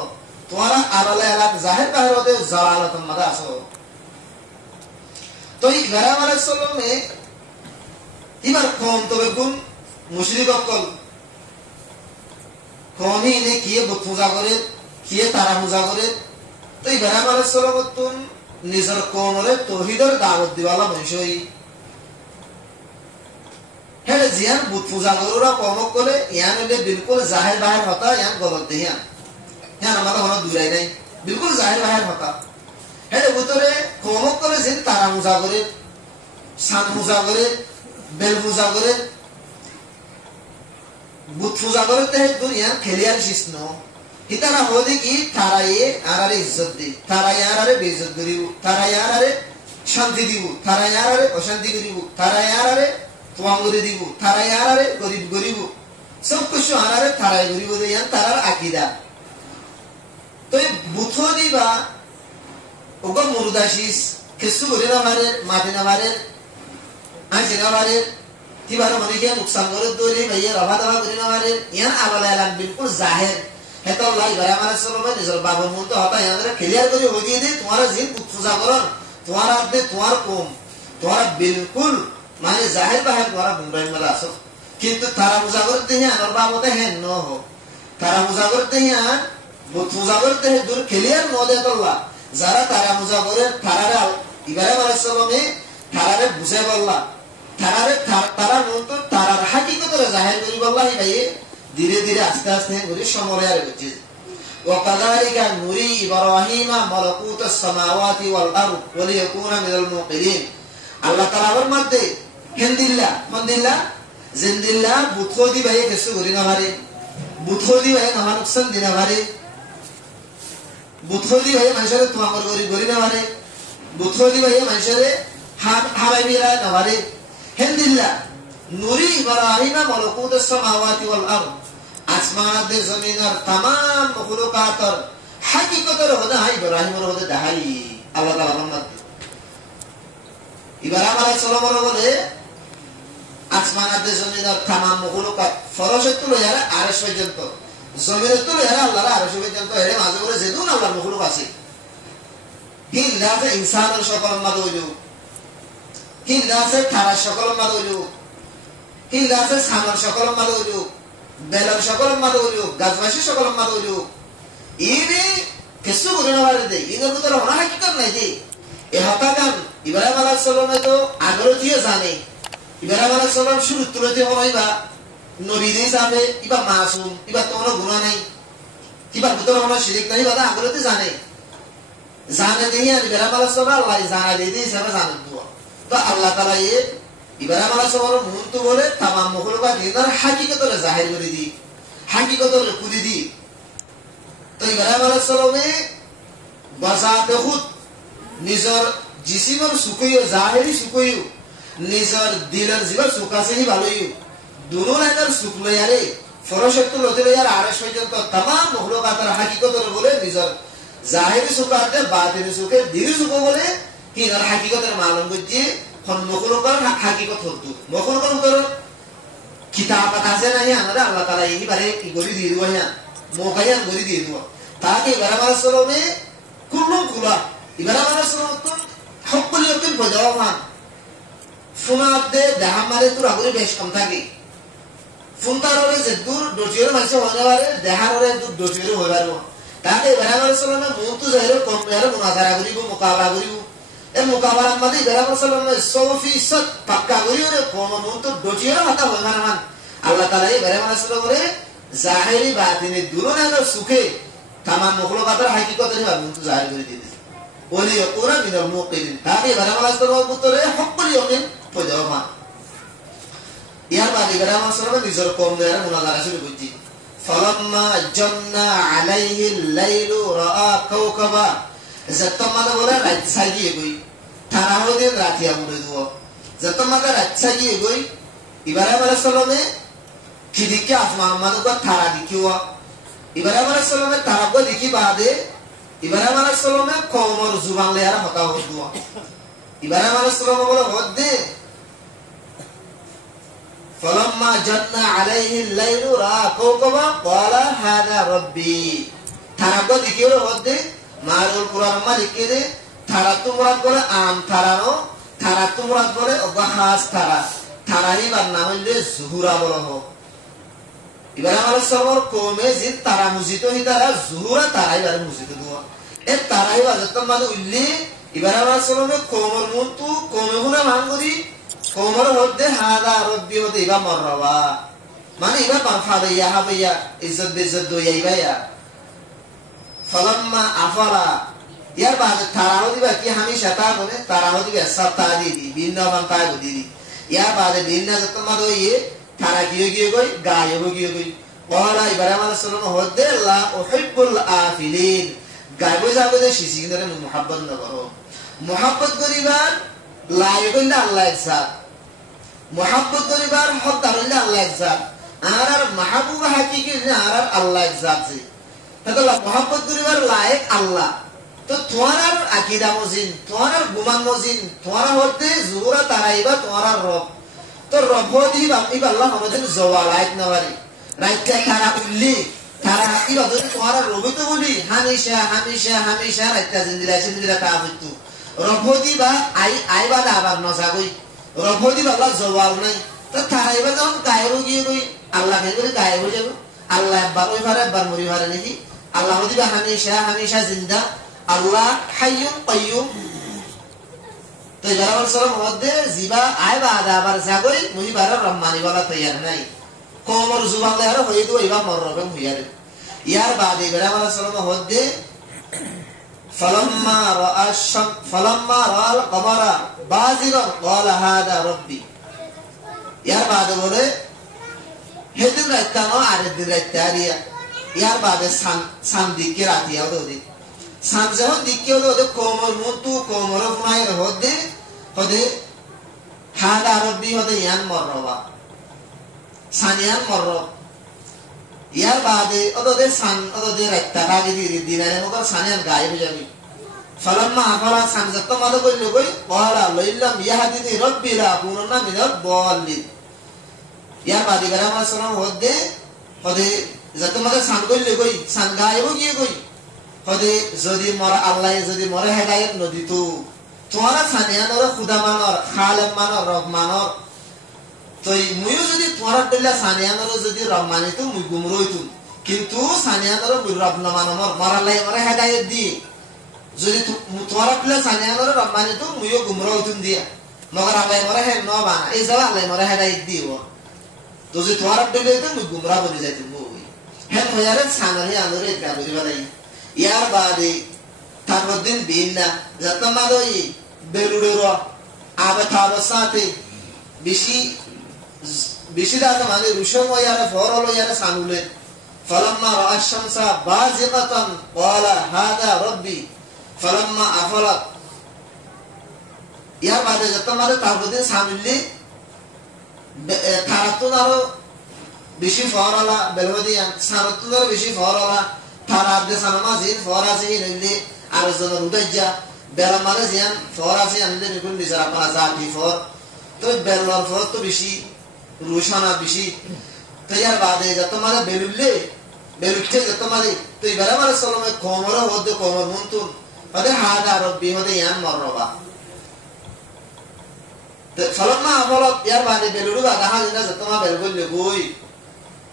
তোমারা আলালে আলাক জাহির বাহির হতে জালালাতুন মাদা আছো তো ইব্রাহিম আলাইহিস সালাম এবার কম তবে কোন মুশরিক অকল কমি নে কিয়ে বুত পূজা করে কিয়ে তারা পূজা করে তো ইব্রাহিম আলাইহিস সালাম তুন নিজের কওমরে তাওহীদের দাওয়াত দিওয়ালা মানুষই হেলে জিয়ান বুত পূজা করারা কম করে ইয়ান হলে বিলকুল জাহির বাহির হতা ইয়ান গলত দেহিয়া ইয়ান আমাদের হলো দূরাই নাই বিলকুল জাহির বাহির হতা হেলে ভিতরে কম করে জিন তারা পূজা করে সান পূজা করে বেল পূজা করে বুত পূজা করতে দুনিয়া খেলিয়ার শিষ্ণ হিতারা হদি কি তারায়ে আরারে ইজ্জত দি তারায়ে আরারে বেইজ্জত করিব তারায়ে আরারে শান্তি দিব তারায়ে আরারে অশান্তি করিব তারায়ে আরারে তোয়াঙ্গরে দিব তারায়ে আরারে গরিব গরিব সব কিছু আরারে তারায়ে গরিব দেয়ান তারার আকীদা তো বুত দিবা ওগো মুরদাশিস কিছু করে না মারে মাটি না মারে আজ না মারে তিবারে মনিকে নুকসান করে দৌড়ে ভাইয়া রভা দাবা করে না মারে ইয়ান আলালা এলান বিলকুল জাহির হেতো আল্লাহ ইব্রাহিম আলাইহিস সালাম নিজের বাবার মন তো হতা ইয়ানরা ক্লিয়ার করে হইয়ে দে তোমারা জিন পূজা করন তোমারা দে তোমার কম তোমারা বিলকুল মানে জাহির বাহির তোমারা গুমরাহি মালা আসো কিন্তু তারা পূজা করতে হ্যাঁ আর বাবতে হ্যাঁ ন হো তারা পূজা করতে হ্যাঁ পূজা করতে হ্যাঁ দূর ক্লিয়ার ন দে আল্লাহ যারা তারা পূজা করে তারারে ইব্রাহিম আলাইহিস সালামে তারারে বুঝাই বললা তারারে তারা মন্ত তারার হাকিকতরে জাহির করি বললাহি ভাই ধীরে ধীরে আস্তে আস্তে করে সমরে আর হচ্ছে وكذلك نري ابراهيم ملكوت السماوات والارض وليكون من الموقنين আল্লাহ তাআলার মধ্যে হিন্দিল্লাহ মন্দিল্লাহ জিন্দিল্লাহ বুতখোদি ভাই কিছু করি না পারে বুতখোদি ভাই না নুকসান দিনা পারে বুতখোদি ভাই মানুষের তোমার করি না পারে বুতখোদি ভাই মানুষের হারাই বিরা না পারে হিন্দিল্লাহ নুরি ইব্রাহিম মালাকুত আস-সামাওয়াতি ওয়াল আরদ আসমানের জমিনের तमाम মখলুকাতের হাকিকতের হদা ইব্রাহিমের হদা দেখাই আল্লাহ তাআলা ফরমান ইব্রাহিম আলাইহিস সালাম বলে আসমানের জমিনের तमाम মখলুকাত ফরশত লয়ারা আরশ পর্যন্ত জমিনের তো লয়ারা আল্লাহর আরশ পর্যন্ত এর মাঝে করে যেদুন আল্লাহর মখলুক আছে হিল্লাতে ইনসানের সকল মাদউলু হিল্লাতে তারা সকল মাদউলু হিল্লাতে সামার সকল মাদউলু বেলার সকল মাদউলু গাজবাসী সকল মাদউলু ইনি কিছু করে না পারে দে ইনের ভিতরে ওনা হাকিকত নাই দে এ হতাকান ইব্রাহিম আলাইহিস সালাম তো আগরে দিয়ে জানে ইব্রাহিম আলাইহিস সালাম শুরু তুলতে হইবা নবী দিন সাথে ইবা মাসুম ইবা তো কোনো গুনাহ নাই ইবা ভিতরে ওনা শিরক নাই বাদা আগরে জানে জানে দেই আর ইব্রাহিম আলাইহিস সালাম আল্লাহ জানে দেই সব জানে তো আল্লাহ তাআলা ইব্রাহিম আলাইহিস সালামের মন তো বলে तमाम মখলুকাত এর হাকিকতরে জাহির করে দি হাকিকতরে কুদি দি তো ইব্রাহিম আলাইহিস সালামে বাজাতে খুদ নিজের জিসিমের সুকইও জাহিরি সুকইও নিজের দিলের জীবন সুখ আছে হি ভালোই দুনো লাইনের সুখ লই আরে ফরশত্ব লতে লই আর আরেশ পর্যন্ত तमाम মখলুকাতের হাকিকতর বলে নিজের জাহিরি সুখ আছে বাতিনি সুখে দিলি সুখ বলে কি আর হাকিকতের মালুম করছে কোন মখলুকার হাকিকত হতো মখলুকার উত্তর কিতাব আছে না আমরা আল্লাহ তাআলা এই বারে কি করি দিয়ে দিব হ্যাঁ মোকায়ান করি দিয়ে দিব তাকে বরাবর সলমে কুল্লুম কুলা ইবারাবার সলমত সকল ইয়কিন পয়দাওয়ান ফুনাতে দেহামারে তুর আগরে বেশ কম থাকে ফুনতাররে যে দূর দটির মাঝে হওয়ারে দেহারে দূর দটির হইবারো তাকে বরাবর সলমে মুতু জাহির কম ইয়ারে মুনাজারা করিব মুকাবালা করিব এ মুকাবালা মানে বরাবর সলমে 100% পাক্কা করিও কোন মুতু দটির হাতা হইবার মান আল্লাহ তাআলা এই বরাবর সলমে জাহিরি বাতিনি দুরনার সুখে তামাম মখলুকাতের হাকিকতের মুতু জাহির করে দিয়েছে ওলি ওরা মিনাল মুকিদিন তাকে বরাবর সলমে পুত্রে সকল ইয়কিন পয়দাওয়ান ইয়ার বাদে বরাবর সলমে নিজের কম দেয়ার মুনাজারা শুরু করছি فلما جن عليه الليل راى كوكبا যতমাদা বলে রাত সাগিয়ে গই তারাহদিন রাতিয়া মুড়ে দুও যতমাদা রাত সাগিয়ে গই ইব্রাহিম আলাইহিস সালামে কি দিকে আসমান মাদুকা তারা দিকিও ইব্রাহিম আলাইহিস সালামে তারাগো দেখি বাদে ইব্রাহিম আলাইহিস সালামে কওমর জুবান লেয়ারা হতা হদুও ইব্রাহিম আলাইহিস সালাম বলে হদে فلما جن عليه الليل راى كوكبا قال هذا ربي তারাগো দেখিও হদে মারুল কুরআন মালিকে দে তারা তোমরা বলে আম তারানো তারা তোমরা বলে অবাহাস তারা তারাই বার নাম হইলে জুহুরা বলো হোক ইব্রাহিম আলাইহিস সালামের কওমে যে তারা মুজিত হি তারা জুহুরা তারাই বার মুজিত দুয়া এ তারাই বাজত মানে উল্লি ইব্রাহিম আলাইহিস সালামের কওমর মুন্তু কওমে হুনা মাঙ্গুরি কওমর হদে হাদা রব্বি হদে ইবা মাররাবা মানে ইবা পাফাবে ইয়া হাবিয়া ইজ্জত বিজ্জত দইয়া ইবায়া ফলাম্মা আফালা ইয়ার বাদে তারাও দিবা কি হামেশা তা বলে তারাও দিবা সপ্তা দিদি বিন্না বান্তা দিদি ইয়ার বাদে বিন্না যতমা দইয়ে তারা গিয়ে গিয়ে গই গায়ে গিয়ে গই ওয়ালা ইব্রাহিম আলাইহিস সালাম হদে লা উহিব্বুল আফিলিন গায়ে যাবে যে শিশিগরে মুহাব্বত না করো মুহাব্বত করিবার লাইক হইলে আল্লাহ একসাথ মুহাব্বত করিবার হক হইলে আল্লাহ একসাথ আর মাহবুব হাকিকি আর আল্লাহ একসাথ তাহলে মোহাম্মত করিবার লায়েক আল্লাহ তো তোমার আকীদা মজিন তোমার গুমান মজিন তোমার হতে জুহুরা তারাইবা তোমার রব তো রব দিবা ইবা আল্লাহ আমাদের জওয়ালাইত নবারি রাইতে তারা উল্লি তারা ইবা যদি তোমার রব তো বলি হামেশা হামেশা হামেশা রাইতে জিন্দিরা তা হইতো রব দিবা আইবা আবার নজাগই রব দিবা আল্লাহ জওয়াল নাই তো তারাইবা যখন গায়েব গিয়ে গই আল্লাহ কে করে গায়েব হয়ে যাবে আল্লাহ একবার ওই পারে একবার মরি পারে নাকি আল্লাহ দিবা হামেশা হামেশা জিন্দা আল্লাহ হাইয়ুম কাইয়ুম তো বরাবর সরম মধ্যে জিবা আইবা আবার জাগই মুহিবার রহমানি বলা তৈয়ার নাই কোমর জুবান দেয়ার হই দো ইবা মররবে হুইয়ারে ইয়ার বাদে বরাবর সরম মধ্যে فلما راى القمر بازغا قال هذا ربي ইয়ার বাদে বলে হেদিন রাইতানো আর দিন রাইতারিয়া ইয়ার বাদে সান দিকে রাতিয়া দে সান যখন দিকে দে কোমর মুতু কোমর ফুনাইর হদে হাদা রব্বি হদে ইয়ান মররবা সানিয়ান মররব ইয়ার বাদে ওদে রাইতা আগে দিনারে মতো সানিয়ান গায়েব যাবি ফলাম্মা আফালা সান যত মাদে কইল কই ওয়ালা লাইল্লাম ইয়াহদিনি রব্বি লা কুননা মিনাল দাল্লিন ইয়ার বাদে বরাবর সালাম হদে যত মাদে সান কইল কই সান গায়েব গিয়ে কই হদে যদি মরা আল্লাহ যদি মরে হেদায়েত নদিত তোমারা সানিয়ানর খুদা মানর খালেক মানর রব মানর তই মুইও যদি তোমার দিলা সানিয়ানর যদি রব মানিতো মুই গুমরইতুম কিন্তু সানিয়ানর মুই রব না মানমর মরালাই মরে হেদায়েত দি যদি তোমার দিলা সানিয়ানর রব মানিতো মুইও গুমরইতুম দিয়া মগর আল্লাহ মরে হে ন বানা এই যাওয়া আল্লাহ মরে হেদায়েত দিব তো যদি তোমার দিলে তো মুই গুমরা বলি যাইতুম মুই হে হয়ারে সানারি আনরে গাবরি বালাই ইয়ার বাদে তারপরদিন বিন্না যতমাদই বেলুড়ের আবে তার সাথে বেশি দাদা মানে রুশম ইয়ারে ফরল ইয়ারে সানুলে فلما راى الشمس بازغه قال هذا ربي فلما افلت ইয়ার বাদে যত মানে তারপরে সামিলি তারাতুন আরো বেশি ফরালা বেলহদিয়ান সারাতুন আরো বেশি ফরালা তারা আদে সানামাজিন ফরাসি নিলে আর জনের উদাজ্জা বেলা মানে জিয়ান ফরাসি আনলে নিকুন নিজের আপনার জাতি ফর তো বেলার ফর তো বেশি রুশানা বেশি তো ইয়ার বাদে যত মানে বেলুলে বেলুচ্ছে যত মানে তো এবারে মানে সলমে কোমর হদ্দ কোমর মুনতুন হদে হাদা রব্বি হদে ইয়ান মরবা তো সলমা আফলত ইয়ার বাদে বেলুরু বাদা হাজিনা যত মা বেলগুল গই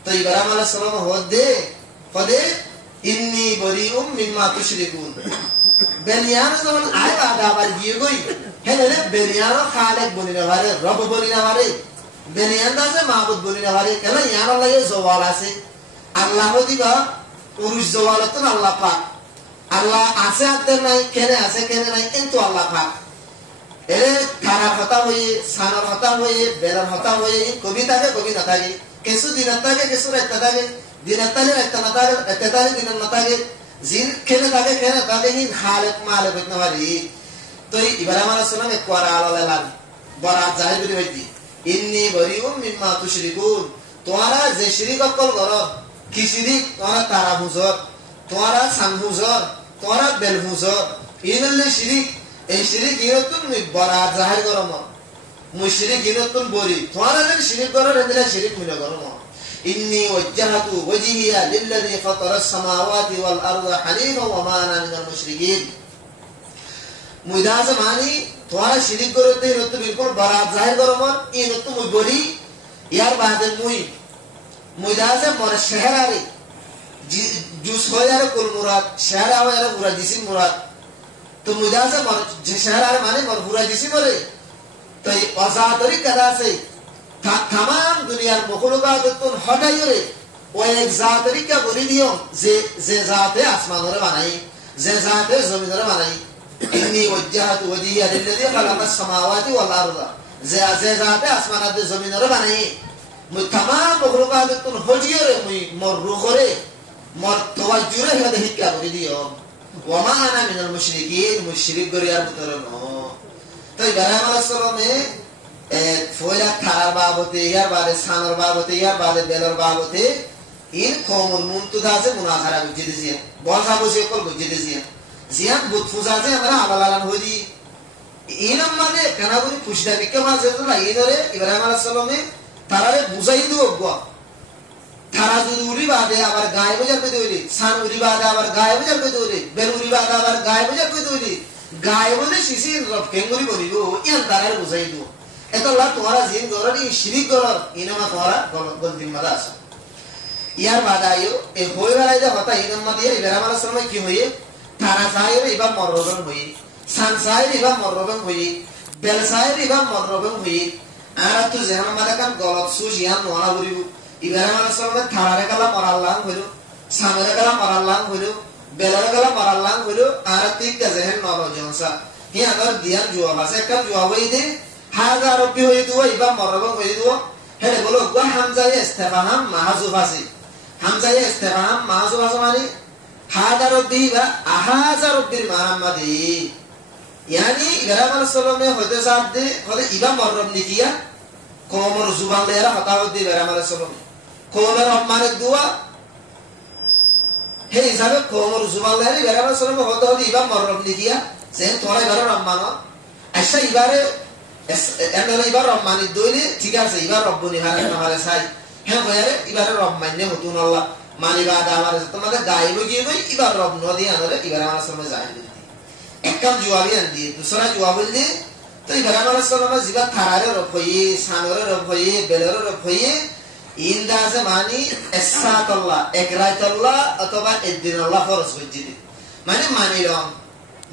তো এবারে মানে সলমে হদে ইন্নী বরিউম মিম্মা তুশরিকুন বেলিয়ান যখন আয় বাদা আবার গিয়ে গই হেলে বেলিয়ান খালেক বনিনা পারে রব বনিনা পারে বেলিয়ান দাসে মাহবুদ বনিনা পারে কেন ইয়ার লাগে জওয়াল আছে আল্লাহ দিবা পুরুষ জওয়ালত আল্লাহ পাক আল্লাহ আছে আদের নাই কেনে আছে কেনে নাই কিন্তু আল্লাহ পাক এরে তারার হতা হয়ে সানার হতা হয়ে বেলার হতা হয়ে কবিতাকে কবি না থাকে কিছু দিনের থাকে কিছু রাইতে থাকে দিনের তালে রাইতে না থাকে রাইতে তালে দিনের না থাকে জিন কেনে থাকে হিন খালেক মালেক হইতে পারি তো ইব্রাহিম আলাইহিস সালাম একবার আলালাল বরাত জাহির করে হইতি ইন্নী বরিউম মিম্মা তুশরিকুন তোমরা যে শিরিক করো কি শিরিক তোমরা তারা হুজুর তোমরা সান হুজুর তোমরা বেল হুজুর ইনলে শিরিক এই শিরিক ইরতুন বরাত জাহির করো মুশরিক ইরতুন বরি তোমরা যে শিরিক করো রেদিলা শিরিক মিলে করো ইন্নী ওয়াজ্জাহতু ওয়াজহিয়া লিল্লাযী ফাতারাস সামাওয়াতি ওয়াল আরদা হানিফা ওয়া মা আনা মিনাল মুশরিকিন মুইদাজ মানি তোমরা শিরিক করতে ইরতুন বিলকুল বরাত জাহির করো ইরতুন মুই বলি ইয়ার বাদে মুইদাজ মর শহরারে জুস হয়ারে কুল মুরাদ শহরা হয়ারে পুরা জিসিম মুরাদ তো মুইদাজ মর যে শহরারে মানে মর পুরা জিসিম বলে তো এই আজাদরি কাদা আছে तमाम दुनियार मखलुकातुन हटाइरे ओ एक जातरी क्या बोली दियो जे जाते आसमानरे बनाई जे जाते जमीनरे बनाई इन्नी वज्जहतु वजहिया लिल्लज़ी खलक़स समावाति वल अर्द जे जाते आसमानरे जमीनरे बनाई मु तमाम मखलुकातुन हटिइरे मु मोर रुखरे मोर तवज्जुरे हदे हिक्का बोली दियो वा मा अना मिनल मुशरिकीन मुशरिक गरियार भितरे न तो इब्राहिम आलाइहिस सालामे ফয়লা তারার বাবতে ইয়ার বাদে সানার বাবতে ইয়ার বাদে বেলার বাবতে ইন কমন মুনতুদাজে মুনাজারা বুঝে দিয়েছে বলসা বসে কল বুঝে দিয়েছে জিয়ান বুত ফুজাজে আমরা আলালালান হইদি ইন মানে কানাগুনি খুশদা বিকে মাঝে তো না ইনরে ইব্রাহিম আলাইহিস সালামে তারারে বুঝাই দিও গো তারা যদি উরি বাদে আবার গায়ে বুঝার কই দিলি সান উরি বাদে আবার গায়ে বুঝার কই দিলি বেল উরি বাদে আবার গায়ে বুঝার কই দিলি গায়ে বুঝে শিশি রব কেঙ্গুরি বলিবো ইয়ান তারারে বুঝাই দিও এটা আল্লাহ তোমারা জিন গরনি শিরিক গরর ইনামা তোমারা গলতি মাদা আছে ইয়ার বাদায়ো এই হইবালাই যে হতা ইনামা দিয়ে ইব্রাহিম আলাইহিস সালাম কি হইয়ে তারা সাহেব ইবা মররবন হইয়ে সান সাহেব ইবা মররবন হইয়ে বেল সাহেব ইবা মররবন হইয়ে আর তো জাহান মাদাকান গলত সুজ ইয়ান নোয়া হইব ইব্রাহিম আলাইহিস সালাম তারারে কালা মরাল্লাহ হইলো সামরে কালা মরাল্লাহ হইলো বেলারে কালা মরাল্লাহ হইলো আর তিকা জাহান নরো জনসা হি আগর দিয়ান জুয়া আছে একটা জুয়া হই দে হাজা রব্বি হই দুয়া ইবা মররবন হই দুয়া হেলে বলো গা হামজা ইস্তিফহাম মাহজুফ আছে হামজা ইস্তিফহাম মাহজুফ আছে মানে হাজা রব্বি বা আহাজা রব্বির মুহাম্মাদি यानी इब्राहिम আলাইহিস সালামে হতে সাথে হলে ইবা মররব নিকিয়া কোমর জুবান লেরা হতা হতে ইব্রাহিম আলাইহিস সালাম কোমর রহমানের দোয়া হে হিসাবে কোমর জুবান লেরা ইব্রাহিম আলাইহিস সালাম হতে হতে ইবা মররব নিকিয়া সে তোরা ইব্রাহিম রহমান আচ্ছা ইবারে এন্ডলে ইবার রহমানি দইলে ঠিক আছে ইবার রব্বনি হারে হারে সাই হ্যাঁ বয়ারে ইবারে রহমানে হতুন আল্লাহ মানিবা দাওয়ারে তোমাদের গায়ব গিয়ে গই ইবার রব নদী আনরে ইব্রাহিম আলাইহিস সালাম জাহির একদম জওয়াবি আনদি দুসরা জওয়াব দি তো ইব্রাহিম আলাইহিস সালাম জিবা থারারে রব হই সানরে রব হই বেলরে রব হই ইনদাজে মানি ইসাতাল্লাহ একরাইতাল্লাহ অথবা ইদ্দিনাল্লাহ ফরজ হইজি মানে মানিলম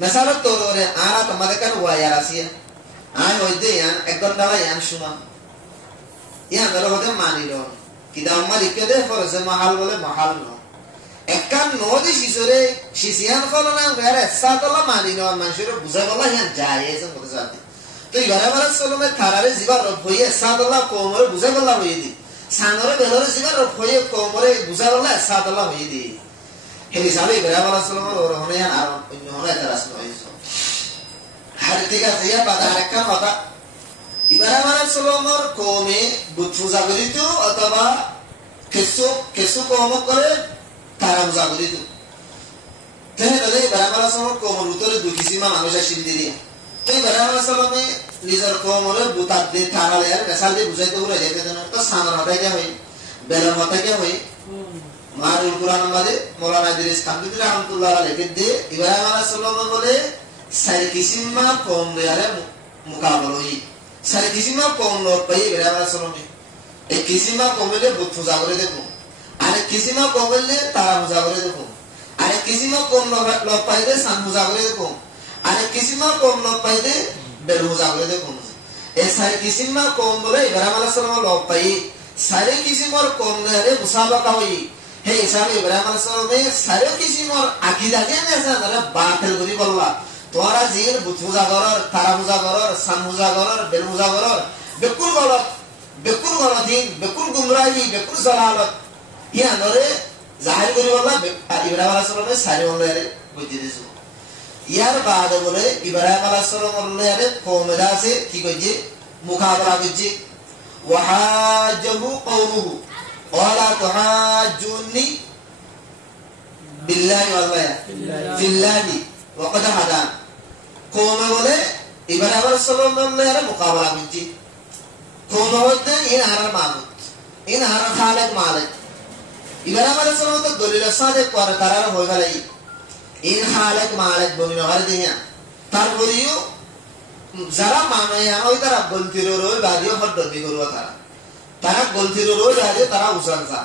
মেসালত তোরে আরা তোমাদের কান ওয়ায়ারাসিয়া আই হইতে ইয়ান একদম দালা ইয়ান শুনা ইয়ান দলে হতে মানিল কিদা মালিকে দে ফরজে মহাল বলে মহাল ন এককান নদি শিশরে শিশিয়ান ফলনা গরে সাতলা মানিল মানুষের বুঝা বলা ইয়ান যায় এসে বলতে যাতে তো ইব্রাহিম আলাইহিস সালামে থারারে জিবা রব হইয়ে সাতলা কোমরে বুঝা বলা হইয়ে দি সানরে বেলরে জিবা রব হইয়ে কোমরে বুঝা বলা সাতলা হইয়ে দি হে হিসাবে ইব্রাহিম আলাইহিস সালামের ওর হনে ইয়ান আর অন্য হনে তারাস নয় আর ঠিক আছে ইয়া বাদা আরেকটা কথা ইব্রাহিম আলাইহিস সালামের কওমে বুত পূজা করিত অথবা কিছু কওম করে তারা পূজা করিত তাহলে ইব্রাহিম আলাইহিস সালামের কওমের ভিতরে দুই কিসিমা মানুষ আসিল দিয়া তো ইব্রাহিম আলাইহিস সালামে নিজের কওমের বুতাত দিয়ে তারালে আর বেসাল দিয়ে বুঝাইতে পুরো যাইতে দেন তো সানার হতে গিয়া হই বেলার হতে গিয়া হই মারুল কুরআন মাঝে মাওলানা ইদ্রিস কামরুদ্দিন রাহমাতুল্লাহ আলাইহি লিখে দিয়ে ইব্রাহিম আলাইহিস সালাম বলে সারি কিসিমা কওম দেয়ারে মুকাবলা হই সারি কিসিমা কওম লোক পাই ইব্রাহিম আলাইহিস সালাম এই কিসিমা কওমলে বুত পূজা করে দেখো আর কিসিমা কওমলে তারা পূজা করে দেখো আর কিসিমা কওম লোক পাইতে সান পূজা করে দেখো আর কিসিমা কওম লোক পাইতে বেল পূজা করে দেখো এই সারি কিসিমা কওম বলে ইব্রাহিম আলাইহিস সালাম লোক পাই সারি কিসিমার কওম দেয়ারে মুসাবাকা হই হে হিসাবে ইব্রাহিম আলাইহিস সালামে সারি কিসিমার আকীদা কেন আছে তারা বাতিল করি বললা তোরা জিন বুত পূজা করর তারা পূজা করর সান পূজা করর বেল পূজা করর বিলকুল গলত দিন বিলকুল গুমরাহি বিলকুল জালালত ইয়া নরে জাহির করি বললা ইব্রাহিম আলাইহিস সালামে সারি বললে বুঝি দিছো ইয়ার বাদ বলে ইব্রাহিম আলাইহিস সালাম বললে কওমেরা আছে কি কইছে মুকাবলা করছে ওয়াহাজহু কওমুহু ওয়ালা তুহাজ্জুনি বিল্লাহি ওয়াল্লাহি ফিল্লাহি ওয়াকাদ হাদান কওমে বলে ইব্রাহিম আলাইহিস সালাম বললে মুকাবলা করছে কওম হতে ইন হারার মাবুদ ইন হারার খালিক মালিক ইব্রাহিম আলাইহিস সালাম তো দলিল সাদে করে তারার হই গলাই ইন খালিক মালিক বনি নগর দিয়া তারপরেও যারা মানে ওই তারা গলতির রই বাদিও হদ্দতি করবা তারা গলতির রই বাদিও তারা উসানসা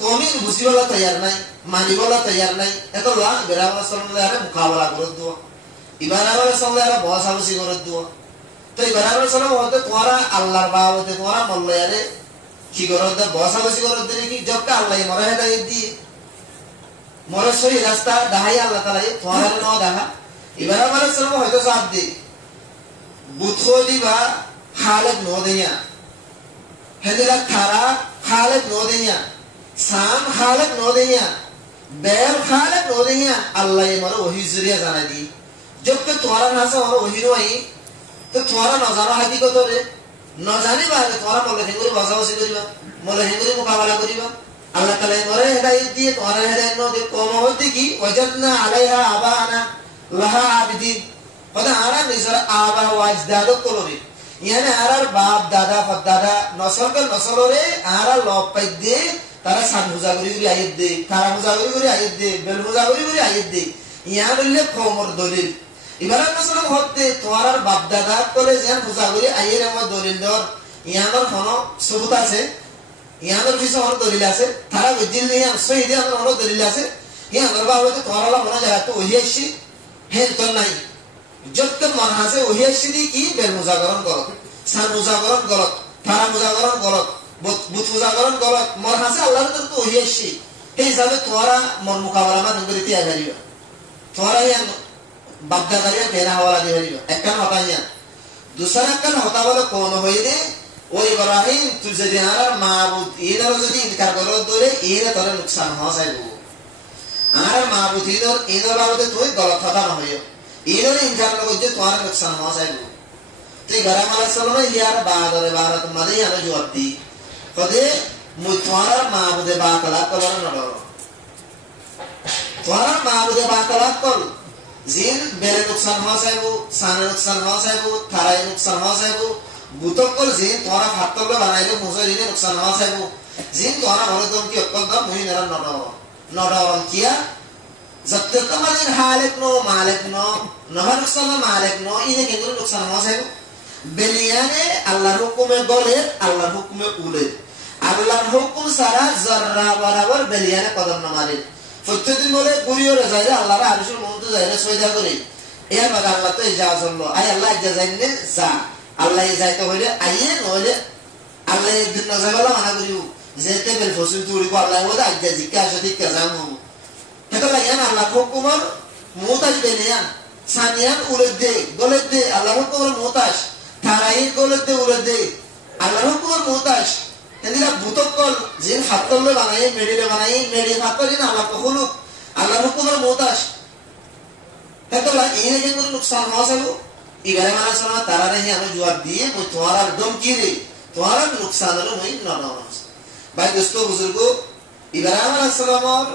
কওমি বুঝিবলা তৈয়ার নাই মানিবলা তৈয়ার নাই এত লা ইব্রাহিম আলাইহিস সালাম এর মুকাবলা করে দিও ইব্রাহিম আলাইহিস সালাম এর বসাবসি করে দিও তো ইব্রাহিম আলাইহিস সালাম হতে তোরা আল্লাহর বাবতে তোরা মল্লায়ারে কি করে দে বসাবসি করে দিলে কি জবটা আল্লাহ মরা হেদায়েত দি মরা সই রাস্তা দাহাই আল্লাহ তাআলা তোরা ন দেখা ইব্রাহিম আলাইহিস সালাম হয়তো সাথ দি বুথো দিবা খালেক ন দেয়া হেদিলা তারা খালেক ন দেয়া সাম খালেক ন দেয়া বেল খালেক ন দেয়া আল্লাহ মরা ওহি জরিয়া জানা দি জবকে তোরা নাসা ওরা ওহি নই তো তোরা ন জানা হাকিকত রে ন জানি বারে তোরা বলে হেঙ্গুরি বসাবসি করিবা বলে হেঙ্গুরি মোকাবেলা করিবা আল্লাহ তাআলা মরে হেদায়েত দিয়ে তোরা হেদায়েত ন দে কম হতে কি ওয়াজাদনা আলাইহা আবানা লাহা আবিদিন ওদা আরা নিজর আবা ওয়াজদাদ করবে ইয়ানে আরার বাপ দাদা ফদাদা নসলরে আরা লব পাই দে তারা সান হুজাগরি করি আয়াত দে তারা হুজাগরি করি আয়াত দে বেল হুজাগরি করি আয়াত দে ইয়া হইলে কওমর দলিল ইব্রাহিম সালাম হতে তোরার বাপ দাদা কলে যেন হুজাগরি আয়ের আমার দলিল দর ইয়ানোর কোনো সবুত আছে ইয়ানোর কিছু আমার দলিল আছে তারা বুঝিল নিয়া সহিদ আমার দলিল আছে ইয়ানোর বাবা হতে তোরালা মনে জায়গা তো ওহিয়াছি হেন তো নাই যতক্ষণ মনে আছে ওহিয়াছি কি বেল মুজাগরণ গলত সান মুজাগরণ গলত তারা মুজাগরণ গলত বুত মুজাগরণ গলত মনে আছে আল্লাহর তো ওহিয়াছি এই হিসাবে তোরা মন মোকাবেলা মান করিতে আইবা তোরা ইয়ান বাপদাদারিয়া কেনা হওয়া দিয়ে হইল একটা হতা ইয়া দুসরা কান হতা বলে কোন হইলে ওই ইব্রাহিম তুই যদি আর মাবুদ এর যদি ইনকার করো দরে এর তোর নুকসান হসাইব আর মাবুদ এর বাবদে তুই গলত হতা না হইও এর ইনকার করো যে তোর নুকসান হসাইব তুই ইব্রাহিম আলাইহিস সালাম ইয়ার বাদরে বারাত মাদে আর জবাব দি কদে মুই তোর মাবুদে বাকলা কলর নডর তোর মাবুদে বাকলা কল জিন বেলে নুকসান হসাইব সানে নুকসান হসাইব থারাই নুকসান হসাইব বুতকল জিন তোরা ফাতল বানাইলে মুজরিনে নুকসান হসাইব জিন তোরা বলে তুমি কি অকল দম মুই নর নডর কিয়া জত্তে কমালিন হালিক নো মালিক নো নহর নুকসান মালিক নো ইনে কেন নুকসান হসাইব বেলিয়ানে আল্লাহর হুকুমে গলে আল্লাহর হুকুমে উলে আল্লাহর হুকুম সারা জররা বরাবর বেলিয়ানে কদম না মারে প্রত্যেকদিন বলে গুরিও যাইলে আল্লাহর আরশের মধ্যে যাইলে সয়দা করে এর বাদ আল্লাহ তো ইজাজ হলো আই আল্লাহ ইজাজ আইনে যা আল্লাহ ইজাইতে হইলে আইয়ে নইলে আল্লাহ দিন না যাইলা মানা করিও যেতে বেল ফসল তুড়ি কো আল্লাহ ওদা ইজাজ জিকা সদি কাজাম হবো এটা লাগিয়ান আল্লাহ হুকুমর মুতাজ বেলিয়ান সানিয়ান উলদে গলদে আল্লাহ হুকুমর মুতাজ তারাই গলদে উলদে আল্লাহ হুকুমর মুতাজ এদিকে বুতকল জিন ফাতলে বানাই মেডি ফাতলে না আল্লাহ কখনো আল্লাহর হুকুমের মুতাজ এতলা ইনে যে কোনো নুকসান হসাইব ইবারে মানা শোনা তারা রে আমি জবাব দিয়ে মই তোমার আর দম কি রে তোমার আর নুকসান হলো মই না ভাই দোস্ত বুজুর্গ ইব্রাহিম আলাইহিস সালামের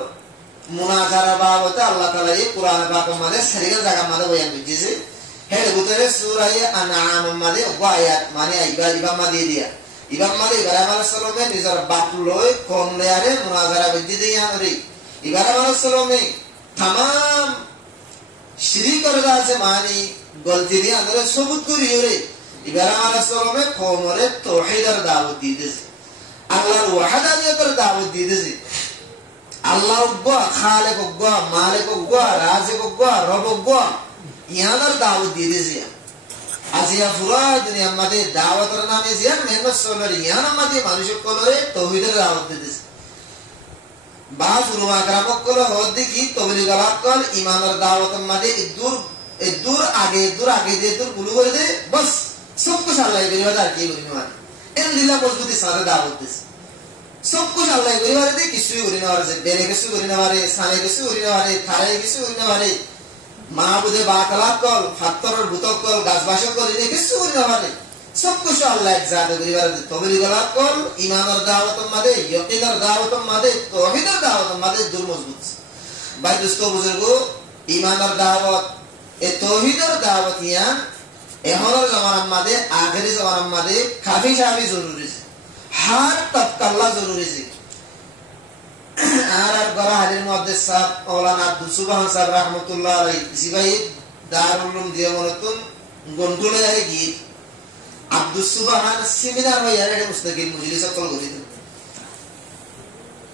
মুনাজারা বাবতে আল্লাহ তাআলা এই কোরআন পাকের মধ্যে শরীরের জায়গা মধ্যে বয়ান দিয়েছে এর ভিতরে সূরা আনআম মধ্যে আয়াত মানে ইবাম মধ্যে দিয়া ইবাম মধ্যে ইব্রাহিম আলাইহিস সালামে নিজের বাপ লয় কোন লেয়ারে মুনাজারা বিধি দিয়া রে ইব্রাহিম আলাইহিস সালামে तमाम শিরিক করে আছে মানে গলতি দিয়ে আমরা সবুত করি রে ইব্রাহিম আলাইহিস সালামে কওমরে তাওহীদের দাওয়াত দিয়েছে আল্লাহর ওয়াহদানিয়তের দাওয়াত দিয়েছে আল্লাহ গো খালেক গো মালিক গো রাজিক গো রব গো ইয়ানার দাওয়াত দিয়েছে আজিয়া পুরা দুনিয়ার মধ্যে দাওয়াতের নামে জিয়ান মেহনত সলর ইয়ানা মধ্যে মানুষ কলরে তাওহীদের দাওয়াত দিয়েছে বাজ উলামা کرام কল হদি কি তবলিগ আলাকল ঈমানের দাওয়াতের মধ্যে দূর আগে যে দূর গুলো করে দে বাস সব কিছু আল্লাহ করিবার আর কি করিনো মানে এন দিলা মজবুতি সাথে দাওয়াত দিছে সব কিছু আল্লাহ করিবার দে কিছু করিনো আর যে বেরে কিছু করিনো আরে সানে কিছু করিনো আরে থারে কিছু করিনো আরে মাহবুদে বাতালাকল ফাত্তরের ভূতকল গাছবাসকল এনে কিছু করিনো আরে সব কিছু আল্লাহ এক জায়গা করিবার দে তবলিগ আলাকল ঈমানের দাওয়াতের মধ্যে ইয়াকিনের দাওয়াতের মধ্যে তাওহীদের দাওয়াতের মধ্যে দূর মজবুত ভাই দোস্ত বুজুর্গ ঈমানের দাওয়াত এ তাওহীদের দাওয়াত ইয়ান এহনের জামানার মধ্যে আখেরি জামানার মধ্যে কাফি সাফি জরুরি হার তবকাল্লা জরুরি আর গরা হালির মুহাদ্দিস সাহেব মাওলানা আব্দুল সুবহান সাহেব রাহমাতুল্লাহ আলাইহি জিবাই দারুল উলুম দিয়ামনতুন গন্ডুলে আই গীত আব্দুল সুবহান সেমিনার হয় আর এটা মুস্তাকিল মজলিস কল করিত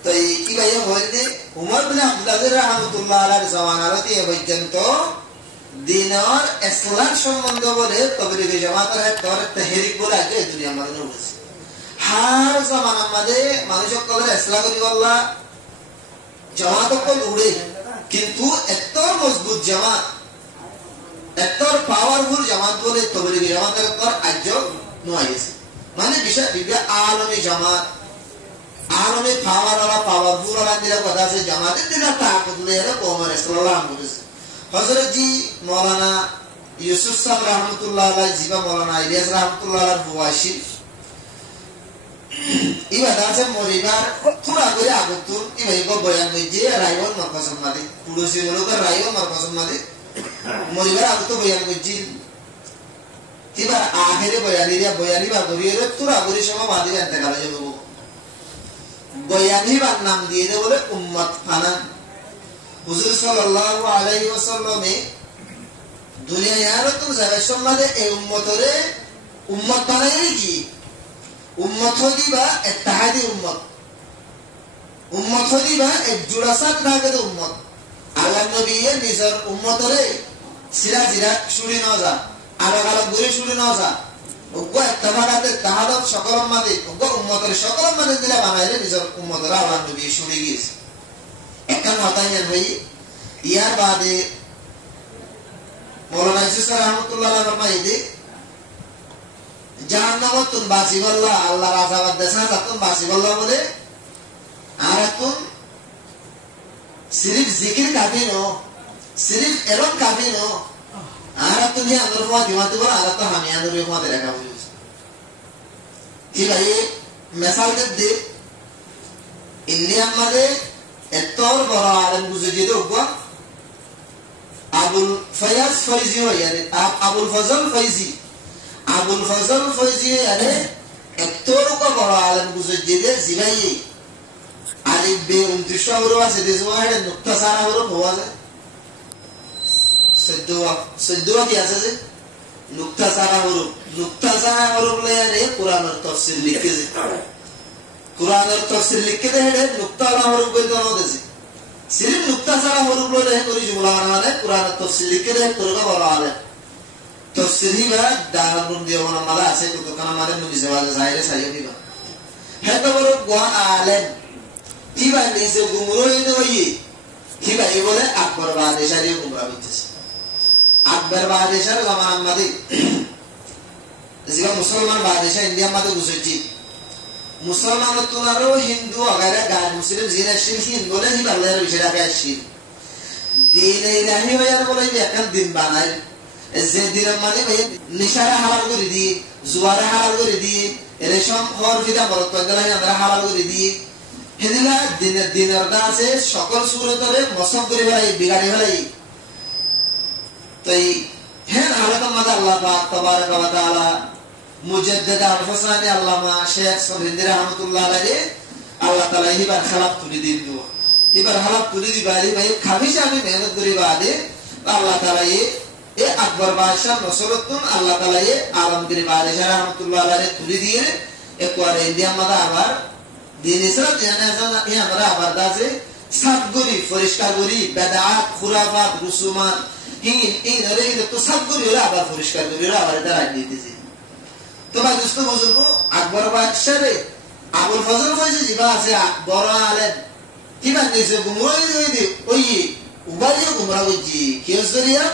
তাই কি ভাই হইতে উমর বিন আব্দুল আজিজ রাহমাতুল্লাহ আলাইহি জামানাতে পর্যন্ত দিনের ইসলাম সম্বন্ধ বলে তবলিগ জামাতের হাতর তাহরিক বলে আগে দুনিয়া মধ্যে হচ্ছে হার জামানার মধ্যে মানুষ কলে ইসলাম করি আল্লাহ জামাত কল উড়ে কিন্তু এত মজবুত জামাত এত পাওয়ারফুল জামাত বলে তবলিগ জামাতের পর আজ নয়াইছে মানে বিষয় বিজ্ঞা আলমী জামাত আলমী পাওয়ারফুল ওরা দিলা কথা আছে জামাতের দিলা তাকত লয়ে কোমর ইসলাম বলেছে হযরত জি মাওলানা ইউসুফ সাহেব রাহমাতুল্লাহ আলাইহি জিবা মাওলানা ইলিয়াস রাহমাতুল্লাহ আলাইহি বুয়াশি ইবা দাসে মরিবার পুরা করে আগতুন ইবাই গো বয়ান হইছে রায়ন মারকাসম মাদে পুরুষি লোক রায়ন মারকাসম মাদে মরিবার আগত বয়ান হইছে এবার আখেরে বয়ানি বা গরিয়ে পুরা গরি সময় মাদে জানতে গেল যে বয়ানি বা নাম দিয়ে দে বলে উম্মত ফানা হুজুর সাল্লাল্লাহু আলাইহি ওয়াসাল্লামে দুনিয়ার তো জায়গা সম্মানে এই উম্মতরে উম্মত বানাই কি উম্মত হদিবা ইত্তেহাদি উম্মত হদিবা এক জুড়াসাত থাকে উম্মত আল্লাহ নবী নিজের উম্মতরে সিরা শুনি না যা আলাদা আলাদা করে শুনি না যা ওগো ইত্তেফাকাতে তাহাদত সকল মাদে ওগো উম্মতের সকল মাদে দিলা বানাইলে নিজের উম্মতরা আল্লাহ নবী শুনি গিয়েছে একখান হতাইয়ের ভাই ইয়ার বাদে মৌলানা ইউসুফ রাহমাতুল্লাহ আলাইহি ফরমাইদে জাহান্নামতুন বাসিবাল্লাহ আল্লাহ রাজাবাদ দেশা যাতুন বাসিবাল্লাহ বলে আর তুম সিরিফ জিকির কাফি নো সিরিফ এরম কাফি নো আর তুমি আন্দর ফা দিমাতে বল আর তো আমি আন্দর ফা দেখা হইছে কি ভাই মিসাল দে ইন্ডিয়া মধ্যে এতর বড় আলেম বুঝিয়ে দেবো আবুল ফয়াজ ফয়জি হয় আবুল ফজল ফয়জি আরে এতর বড় আলেম বুঝিয়ে দে জিবাই আলিফ বে 29 হরফ আছে দেশওয়া এটা নুক্তা সারা হরফ হওয়া যায় সদ্দুয়া কি আছে যে নুক্তা সারা হরফ লে কোরআনের তাফসীর লিখেছে কুরআনের তাফসীর লিখতে হেডে নুক্তা আলা হরফ কই দাও দেছে সিরিফ নুক্তা সারা হরফ লয়ে করি জুমলা মানে কুরআনের তাফসীর লিখতে তোরগা বলা আলে তাফসীরি বা দারুন দিওনা মালা আছে তো কানা মানে নবী জাওয়াজ জাহিরে সাইয়ে দিবা হেতো বড় গোয়া আলেম কিবা নিছে গুমরোই দেই কিবা এই বলে আকবর বাদশাহী গুমরা বিতেছে আকবর বাদশাহর জামানার মধ্যে যেটা মুসলমান বাদশাহ ইন্ডিয়া মধ্যে বুঝেছি মুসলমান তোনারও হিন্দু আগারে গান মুসলিম জিনা শিল হিন্দু বলে হি বাংলার বিষয়টা গায় শিল দিন ইলাহি হয়ার বলে এখন দিন বানায় যে দিনের মানে নিশারে হালাল করে দিয়ে, জুয়ারে হালাল করে দিয়ে, রেশম হর ফিদা মরত পয়দালাই আমরা হালাল করে দিয়ে, হেদিলা দিনের দাসে সকল সুরতরে মসম করে ফেলাই, বিগাড়ি ফেলাই। তো এই হ্যাঁ হালাত মাদা আল্লাহ পাক তাবারাকা ওয়া তাআলা মুজাদ্দিদ আল-হুসাইনি আল্লামা শেখ সরহিন্দি রাহমাতুল্লাহ আলাইহি আল্লাহ তাআলা হিবার খালাত তুলি দিল। এবার হালাত তুলি দিবারি ভাই খাবিস আমি মেহনত করি বাদে আল্লাহ তাআলা এ আকবর বাদশাহ নসরতুন আল্লাহ তাআলা আলমগীর বাদশাহ রাহমাতুল্লাহ আলাইহি তুলি দিয়ে একবার ইন্ডিয়া মাদা আবার দিন ইসলাম জানা এ আমরা আবার দাসে সাতগুরি পরিষ্কার করি বেদাত খুরাফাত রুসুমাত এই ধরে তো সাতগুরি হলো আবার পরিষ্কার করি আবার এটা রাখ দিতেছি। তো ভাই দোস্ত বুজুর্গ আকবর বাদশাহ রে আবুল ফজল ফয়জি জিবা আছে বড় আলেম কিবা নিছে গুমরাই হইদি ওই উবালিও গুমরা হইজি কি হসরিয়া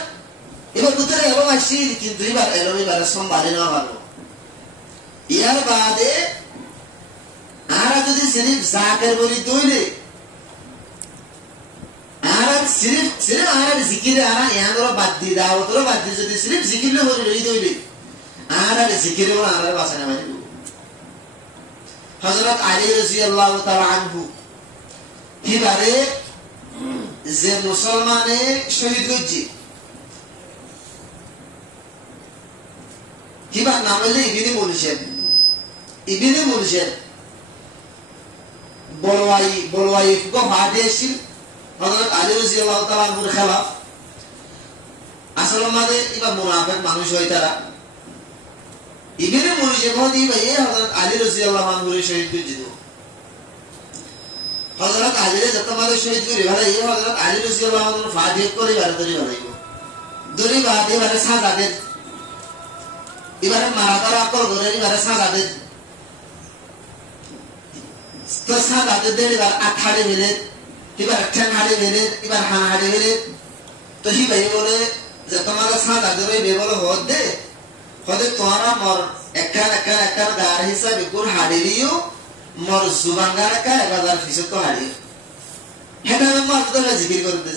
এবার ভিতরে এলো আসি কিন্তু এবার সম্ভালে না ভালো। ইয়ার বাদে আর যদি সিরিফ জাকের বলি দইলে আর সিরিফ আর জিকিরে আর ইয়ানর বাদ দি দাওতর বাদ দি যদি সিরিফ জিকিরলে বলি রই দইলে আর জিকিরে বল আর বাসানা মানে হযরত আলী রাদিয়াল্লাহু তাআলা আনহু কিবারে যে মুসলমানে শহীদ হইছে কিবা নাম হইলে ইবনে মুলশেদ বলওয়াই গো হাদেশি হযরত আলী রাদিয়াল্লাহু তাআলা আনহুর খেলাফ আসলে মানে ইবা মুনাফিক মানুষ হয় তারা ইবনে মুলশেদ হদি ভাই হযরত আলী রাদিয়াল্লাহু আনহুর শহীদ হইছে। হযরত আলী যত মানে শহীদ করে ভাই হযরত আলী রাদিয়াল্লাহু আনহু ফাদিক করে বার করে বানাইব দরি বাদে বারে সাজাদের এবারে মারা তারা কল করে এবারে সাজাদের তো সাজাদের দেড় এবার আঠাড়ে মিলে এবার ঠ্যাং হাড়ে মিলে এবার হান হাড়ে মিলে তো হি ভাই বলে যে তোমার সাজাদের ওই বেবল হদে তোমারা মর একটা গার হিসাবে কোর হাড়িলিও মর জুবাঙ্গার কা 1000 ফিসে তো হাড়ি হেটা মামা তো জিকির করতে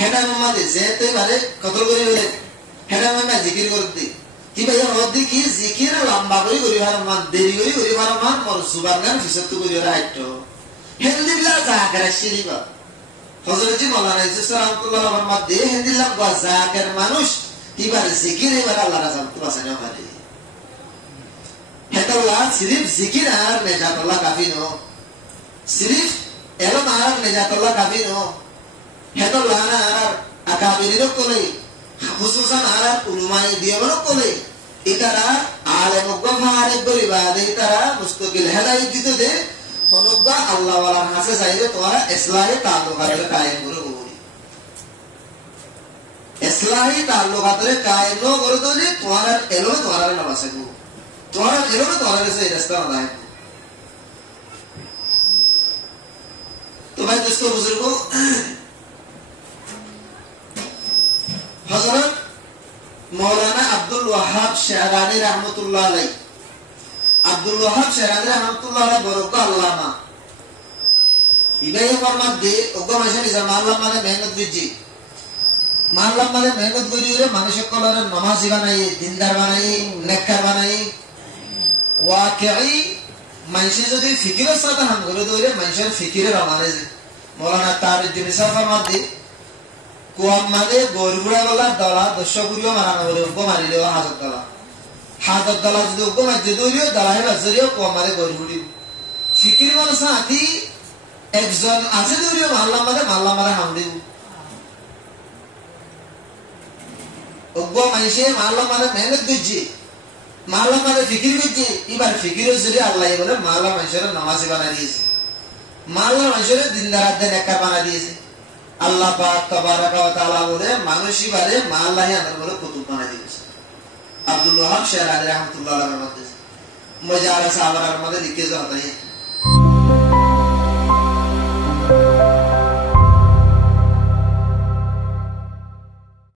হেটা মামা যে তো এবারে কতল করে বলে হেটা মামা জিকির করতে কি ভাই হদি কি জিকির লম্বা করে করিবার মান দেরি করে করিবার মান মর জুবাঙ্গার ফিসে তো করিবার আইতো হেলদিল্লা জাকার শিরিবা হযরত মাওলানা ইউসুফ রাহমাতুল্লাহ আলাইহি মধ্যে হেলদিল্লা জাকার মানুষ এবার জিকির এবার আল্লাহ রাজাম তো বাসানো পারে হেতাল্লাহ সিরিফ জিকির আর নেজাতুল্লাহ কাফি নো সিরিফ এলো আর নেজাতুল্লাহ কাফি নো হেতাল্লাহ আর আকাবিরির কোলে খুসুসান আর উলমায়ে দিয়াবর কোলে ইতারা আলেম গফারে বলিবাদে ইতারা মুস্তাকিল হেদায়েত দিতে দে অনুগ্রহ আল্লাহ ওয়ালার হাসে চাইলে তোমরা ইসলাহি তাআল্লুকাত কায়েম করে বলি ইসলাহি তাআল্লুকাত কায়েম করে দিলে তোমরা এলো তোমরা নামাজে গো তোমরা এলো তোমরা সেই রাস্তা না তো ভাই দোস্ত বুজুর্গ হযরত মাওলানা আব্দুল ওয়াহাব শাহরানি রাহমাতুল্লাহ আলাইহি আব্দুল ওয়াহাব শাহরানি রাহমাতুল্লাহ আলাইহি বরক আল্লামা ইবায়ে ফরমাত দে ওগো মাশাআল্লাহ জামাল্লাহ মানে মেহনত দিজি মানলাম মানে মেহনত করি রে মানুষের কলরে নামাজি বানাই দিনদার বানাই নেককার বানাই ওয়াকিই মানুষ যদি ফিকিরের সাথে হাম করে দইলে মানুষের ফিকিরে রমানে যে মাওলানা তারউদ্দিন সাফামাত দে কোয়াম মানে গরুড়া গলা দলা দশগুরিও মারানো বলে উগো মারিলেও হাজত দলা যদি উগো মাঝে দইলিও দলাহে বাজরিও কোয়াম মানে গরুড়ি ফিকির মানুষ আতি একজন আছে দইলিও মারলাম মানে হাম দিব উগো মাইসে মারলাম মানে মেহনত করছে মারলাম মানে ফিকির করছে এবার ফিকিরের যদি আল্লাহ বলে মারলাম মানুষের নামাজি বানা দিয়েছে মারলাম মানুষের দিনদার নেককার বানা দিয়েছে আল্লাহ পাক তাবারাকা ওয়া তাআলা বলে মানুষই বারে মাল্লাহি আমাদের বলে কুতুব বানা দিয়েছে আব্দুল ওয়াহাব শাহরানি রাহমাতুল্লাহ আলাইহি মধ্যে মজারা সাহাবার মধ্যে লিখে যাওয়া